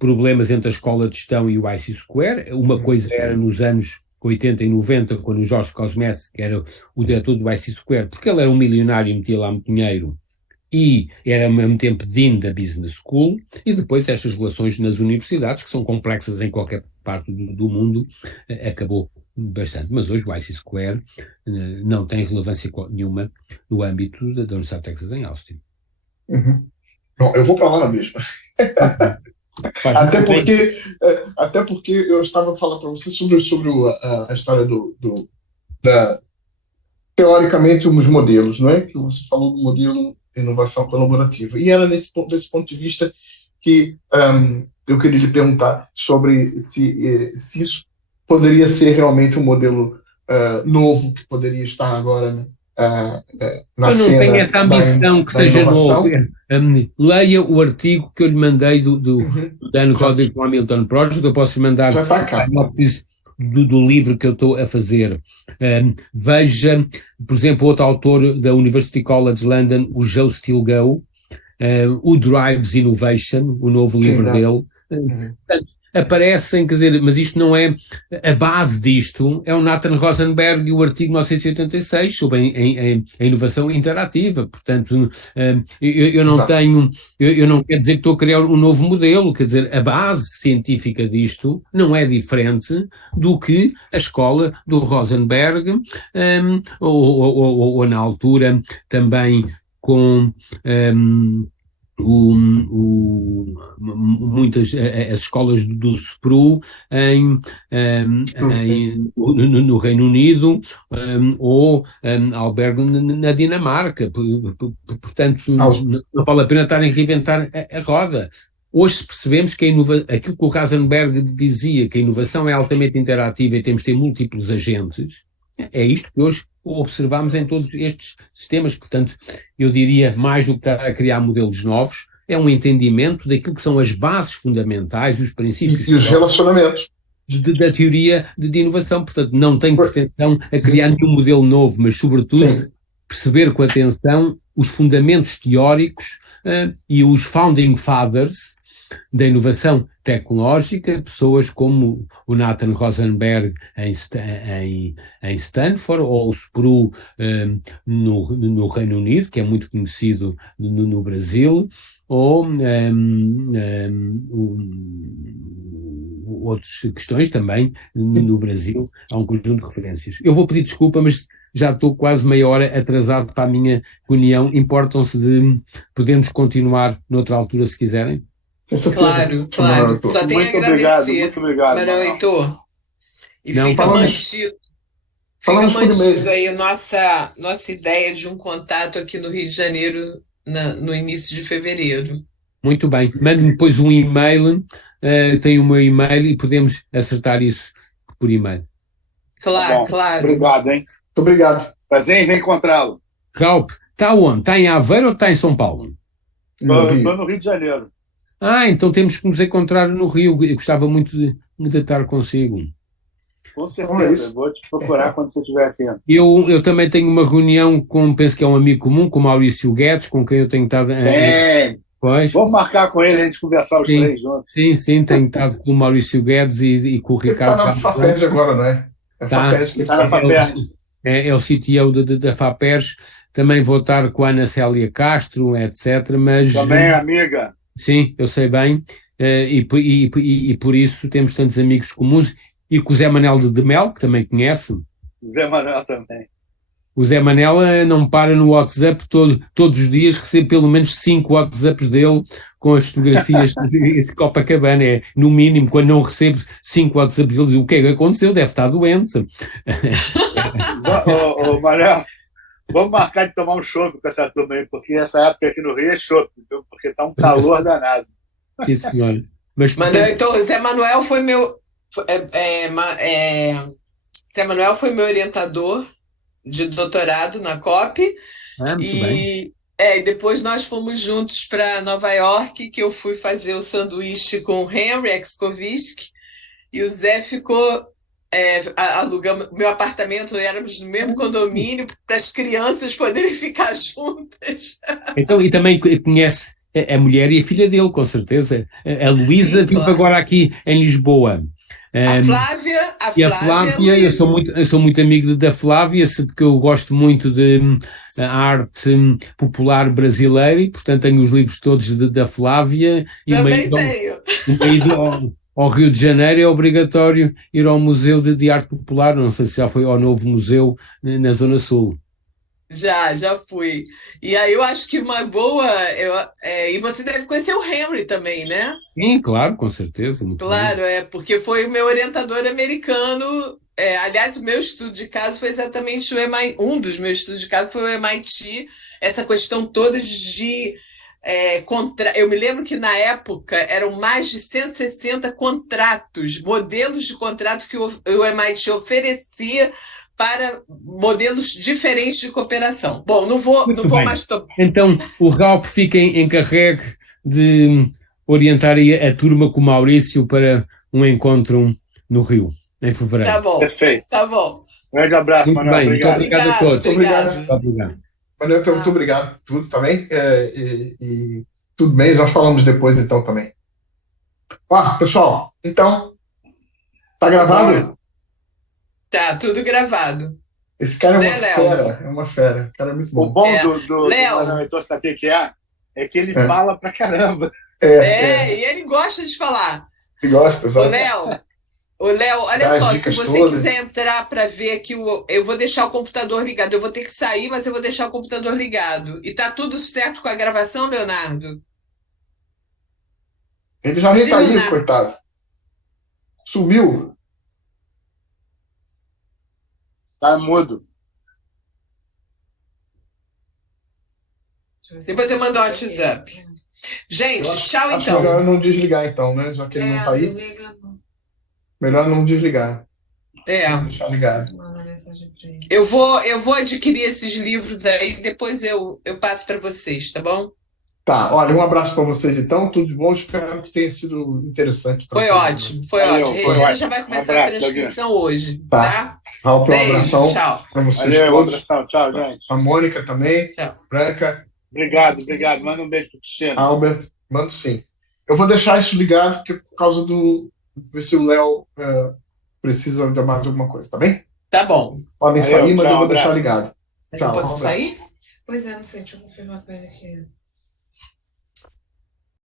problemas entre a escola de gestão e o IC Square. Uma coisa era nos anos 80 e 90, quando o Jorge Cosmesi, que era o diretor do IC Square, porque ele era um milionário e metia lá muito dinheiro, e era ao mesmo tempo dean da Business School, e depois estas relações nas universidades, que são complexas em qualquer parte do mundo, acabou bastante. Mas hoje o IC Square não tem relevância nenhuma no âmbito da Universidade de Texas em Austin. Uhum. Bom, eu vou para lá mesmo. Até porque eu estava falando para você sobre a história teoricamente, os modelos, não é? Que você falou do modelo de inovação colaborativa. E era desse ponto de vista que eu queria lhe perguntar sobre se isso poderia ser realmente um modelo novo que poderia estar agora, né, na eu não cena tenho essa ambição que da seja inovação. novo. Leia o artigo que eu lhe mandei do Dan Roderick do Hamilton Project. Eu posso lhe mandar Já está cá. do livro que eu estou a fazer. Veja, por exemplo, outro autor da University College London, o Joe Stilgoe, o Drives Innovation, o novo livro dele. Portanto, aparecem, quer dizer, mas isto não é a base disto, é o Nathan Rosenberg e o artigo 1986 sobre a inovação interativa. Portanto, eu não tenho, eu não quero dizer que estou a criar um novo modelo, quer dizer, a base científica disto não é diferente do que a escola do Rosenberg, ou na altura também com muitas as escolas do SPRU no Reino Unido, ou albergue na Dinamarca. Portanto, não vale a pena estarem a reinventar a roda. Hoje percebemos que aquilo que o Rosenberg dizia, que a inovação é altamente interativa e temos de ter múltiplos agentes, é isto que hoje observamos em todos estes sistemas. Portanto, eu diria, mais do que estar a criar modelos novos, é um entendimento daquilo que são as bases fundamentais, os princípios e os relacionamentos da teoria de inovação. Portanto, não tenho pretensão a criar nenhum modelo novo, mas, sobretudo, perceber com atenção os fundamentos teóricos e os founding fathers da inovação tecnológica, pessoas como o Nathan Rosenberg em Stanford, ou o SPRU no Reino Unido, que é muito conhecido no Brasil, ou outras questões também no Brasil. Há um conjunto de referências. Eu vou pedir desculpa, mas já estou quase meia hora atrasado para a minha reunião. Importam-se de podermos continuar noutra altura, se quiserem? Claro, claro. Só tenho a agradecer, muito obrigado, Manuel Heitor. E não, fica mantido aí nossa ideia de um contato aqui no Rio de Janeiro no início de fevereiro. Muito bem. Mande-me depois um e-mail, tem o meu e-mail e podemos acertar isso por e-mail. Claro, claro. Obrigado, hein? Muito obrigado. Prazer em reencontrá-lo. Raup, está onde? Está em Aveiro ou está em São Paulo? Estou no Rio de Janeiro. Então temos que nos encontrar no Rio. Eu gostava muito de estar consigo. Com certeza, vou te procurar quando você estiver aqui. Eu também tenho uma reunião penso que é um amigo comum, com o Maurício Guedes, com quem eu tenho estado... Pois. Vamos marcar com ele, a gente conversar os três juntos. Sim, tenho estado com o Maurício Guedes e com o Ricardo. Ele está na FAPERJ agora, não é? Está na FAPERJ. É o CTO da FAPERJ. Também vou estar com a Ana Célia Castro, etc. Mas, também é amiga. Sim, eu sei bem. E por isso temos tantos amigos comuns. E com o Zé Manel de Mel, que também conhece. O Zé Manel também. O Zé Manel não para no WhatsApp, todos os dias recebe pelo menos 5 WhatsApps dele com as fotografias de Copacabana. No mínimo, quando não recebe 5 WhatsApps, ele diz: o que é que aconteceu? Deve estar doente. Manel, vamos marcar de tomar um chopp com essa turma aí, porque essa época aqui no Rio é chopp, porque está um calor danado. Sim, senhor. Manuel, então, Zé Manuel foi meu... Zé Manuel foi meu orientador de doutorado na COP, e depois nós fomos juntos para Nova York, que eu fui fazer o sanduíche com o Henry Exkovic, e o Zé ficou alugando meu apartamento, éramos no mesmo condomínio, para as crianças poderem ficar juntas. Então, e também conhece a mulher e a filha dele, com certeza. A Luísa vive agora aqui em Lisboa. A Flávia, eu sou muito amigo da Flávia, porque eu gosto muito de arte popular brasileira e, portanto, tenho os livros todos da Flávia. Também tenho. Ao Rio de Janeiro é obrigatório ir ao Museu de Arte Popular, não sei se já foi ao novo museu na Zona Sul. Já fui. E aí eu acho que uma boa... e você deve conhecer o Henry também, né? Sim, claro, com certeza. Claro, porque foi o meu orientador americano. Aliás, o meu estudo de caso foi exatamente o MIT. Um dos meus estudos de caso foi o MIT. Essa questão toda de... eu me lembro que na época eram mais de 160 contratos, modelos de contrato que o MIT oferecia para modelos diferentes de cooperação. Bom, não vou bem. mais... Então, o Ralph fica encarregue de orientar aí a turma com o Maurício para um encontro no Rio, em fevereiro. Tá bom. Perfeito. Tá bom. Grande abraço, Muito Manuel. bem, Obrigado. muito obrigado a todos. Obrigado. Obrigado. Manuel, então, muito obrigado por tudo também. E tudo bem, nós falamos depois então também. Pessoal, então, tá gravado? Tá, tudo gravado. Esse cara é uma Né, Léo? fera, é uma fera. O cara é muito O bom. bom É. do Léo. Manuel Heitor Sapequeá é que ele fala pra caramba. E ele gosta de falar. Ele gosta, Ô, exato. Léo, olha Dá as só, se dicas você todas. quiser entrar para ver aqui, eu vou deixar o computador ligado. Eu vou ter que sair, mas eu vou deixar o computador ligado. E tá tudo certo com a gravação, Leonardo? Ele já nem tá aí, Leonardo. coitado. Sumiu. Tá mudo. Depois eu mando o WhatsApp. Gente, tchau Acho então. melhor não desligar então, né? Já que ele não tá aí. Melhor não desligar. Deixar ligado. Eu vou adquirir esses livros aí, depois eu passo para vocês, tá bom? Tá, olha, um abraço para vocês então, tudo de bom, espero que tenha sido interessante. pra Foi vocês. ótimo, foi Valeu, ótimo. foi Regina ótimo. já vai começar Um a abraço, transcrição hoje, Tá. tá? Raul, um Beijo, abração tchau. para vocês Valeu, um todos. abração. Tchau, gente. A Mônica também, Tchau. Branca, Obrigado. Manda um beijo pro Cristiano. Albert, mando sim. Eu vou deixar isso ligado, porque por causa do. Ver se o Léo precisa de mais alguma coisa, tá bem? Tá bom. Podem Valeu, sair, mas tchau, eu vou abraço. deixar ligado. Mas Tchau, eu posso Albert. sair? Pois é, não sei, deixa eu confirmar com ele aqui.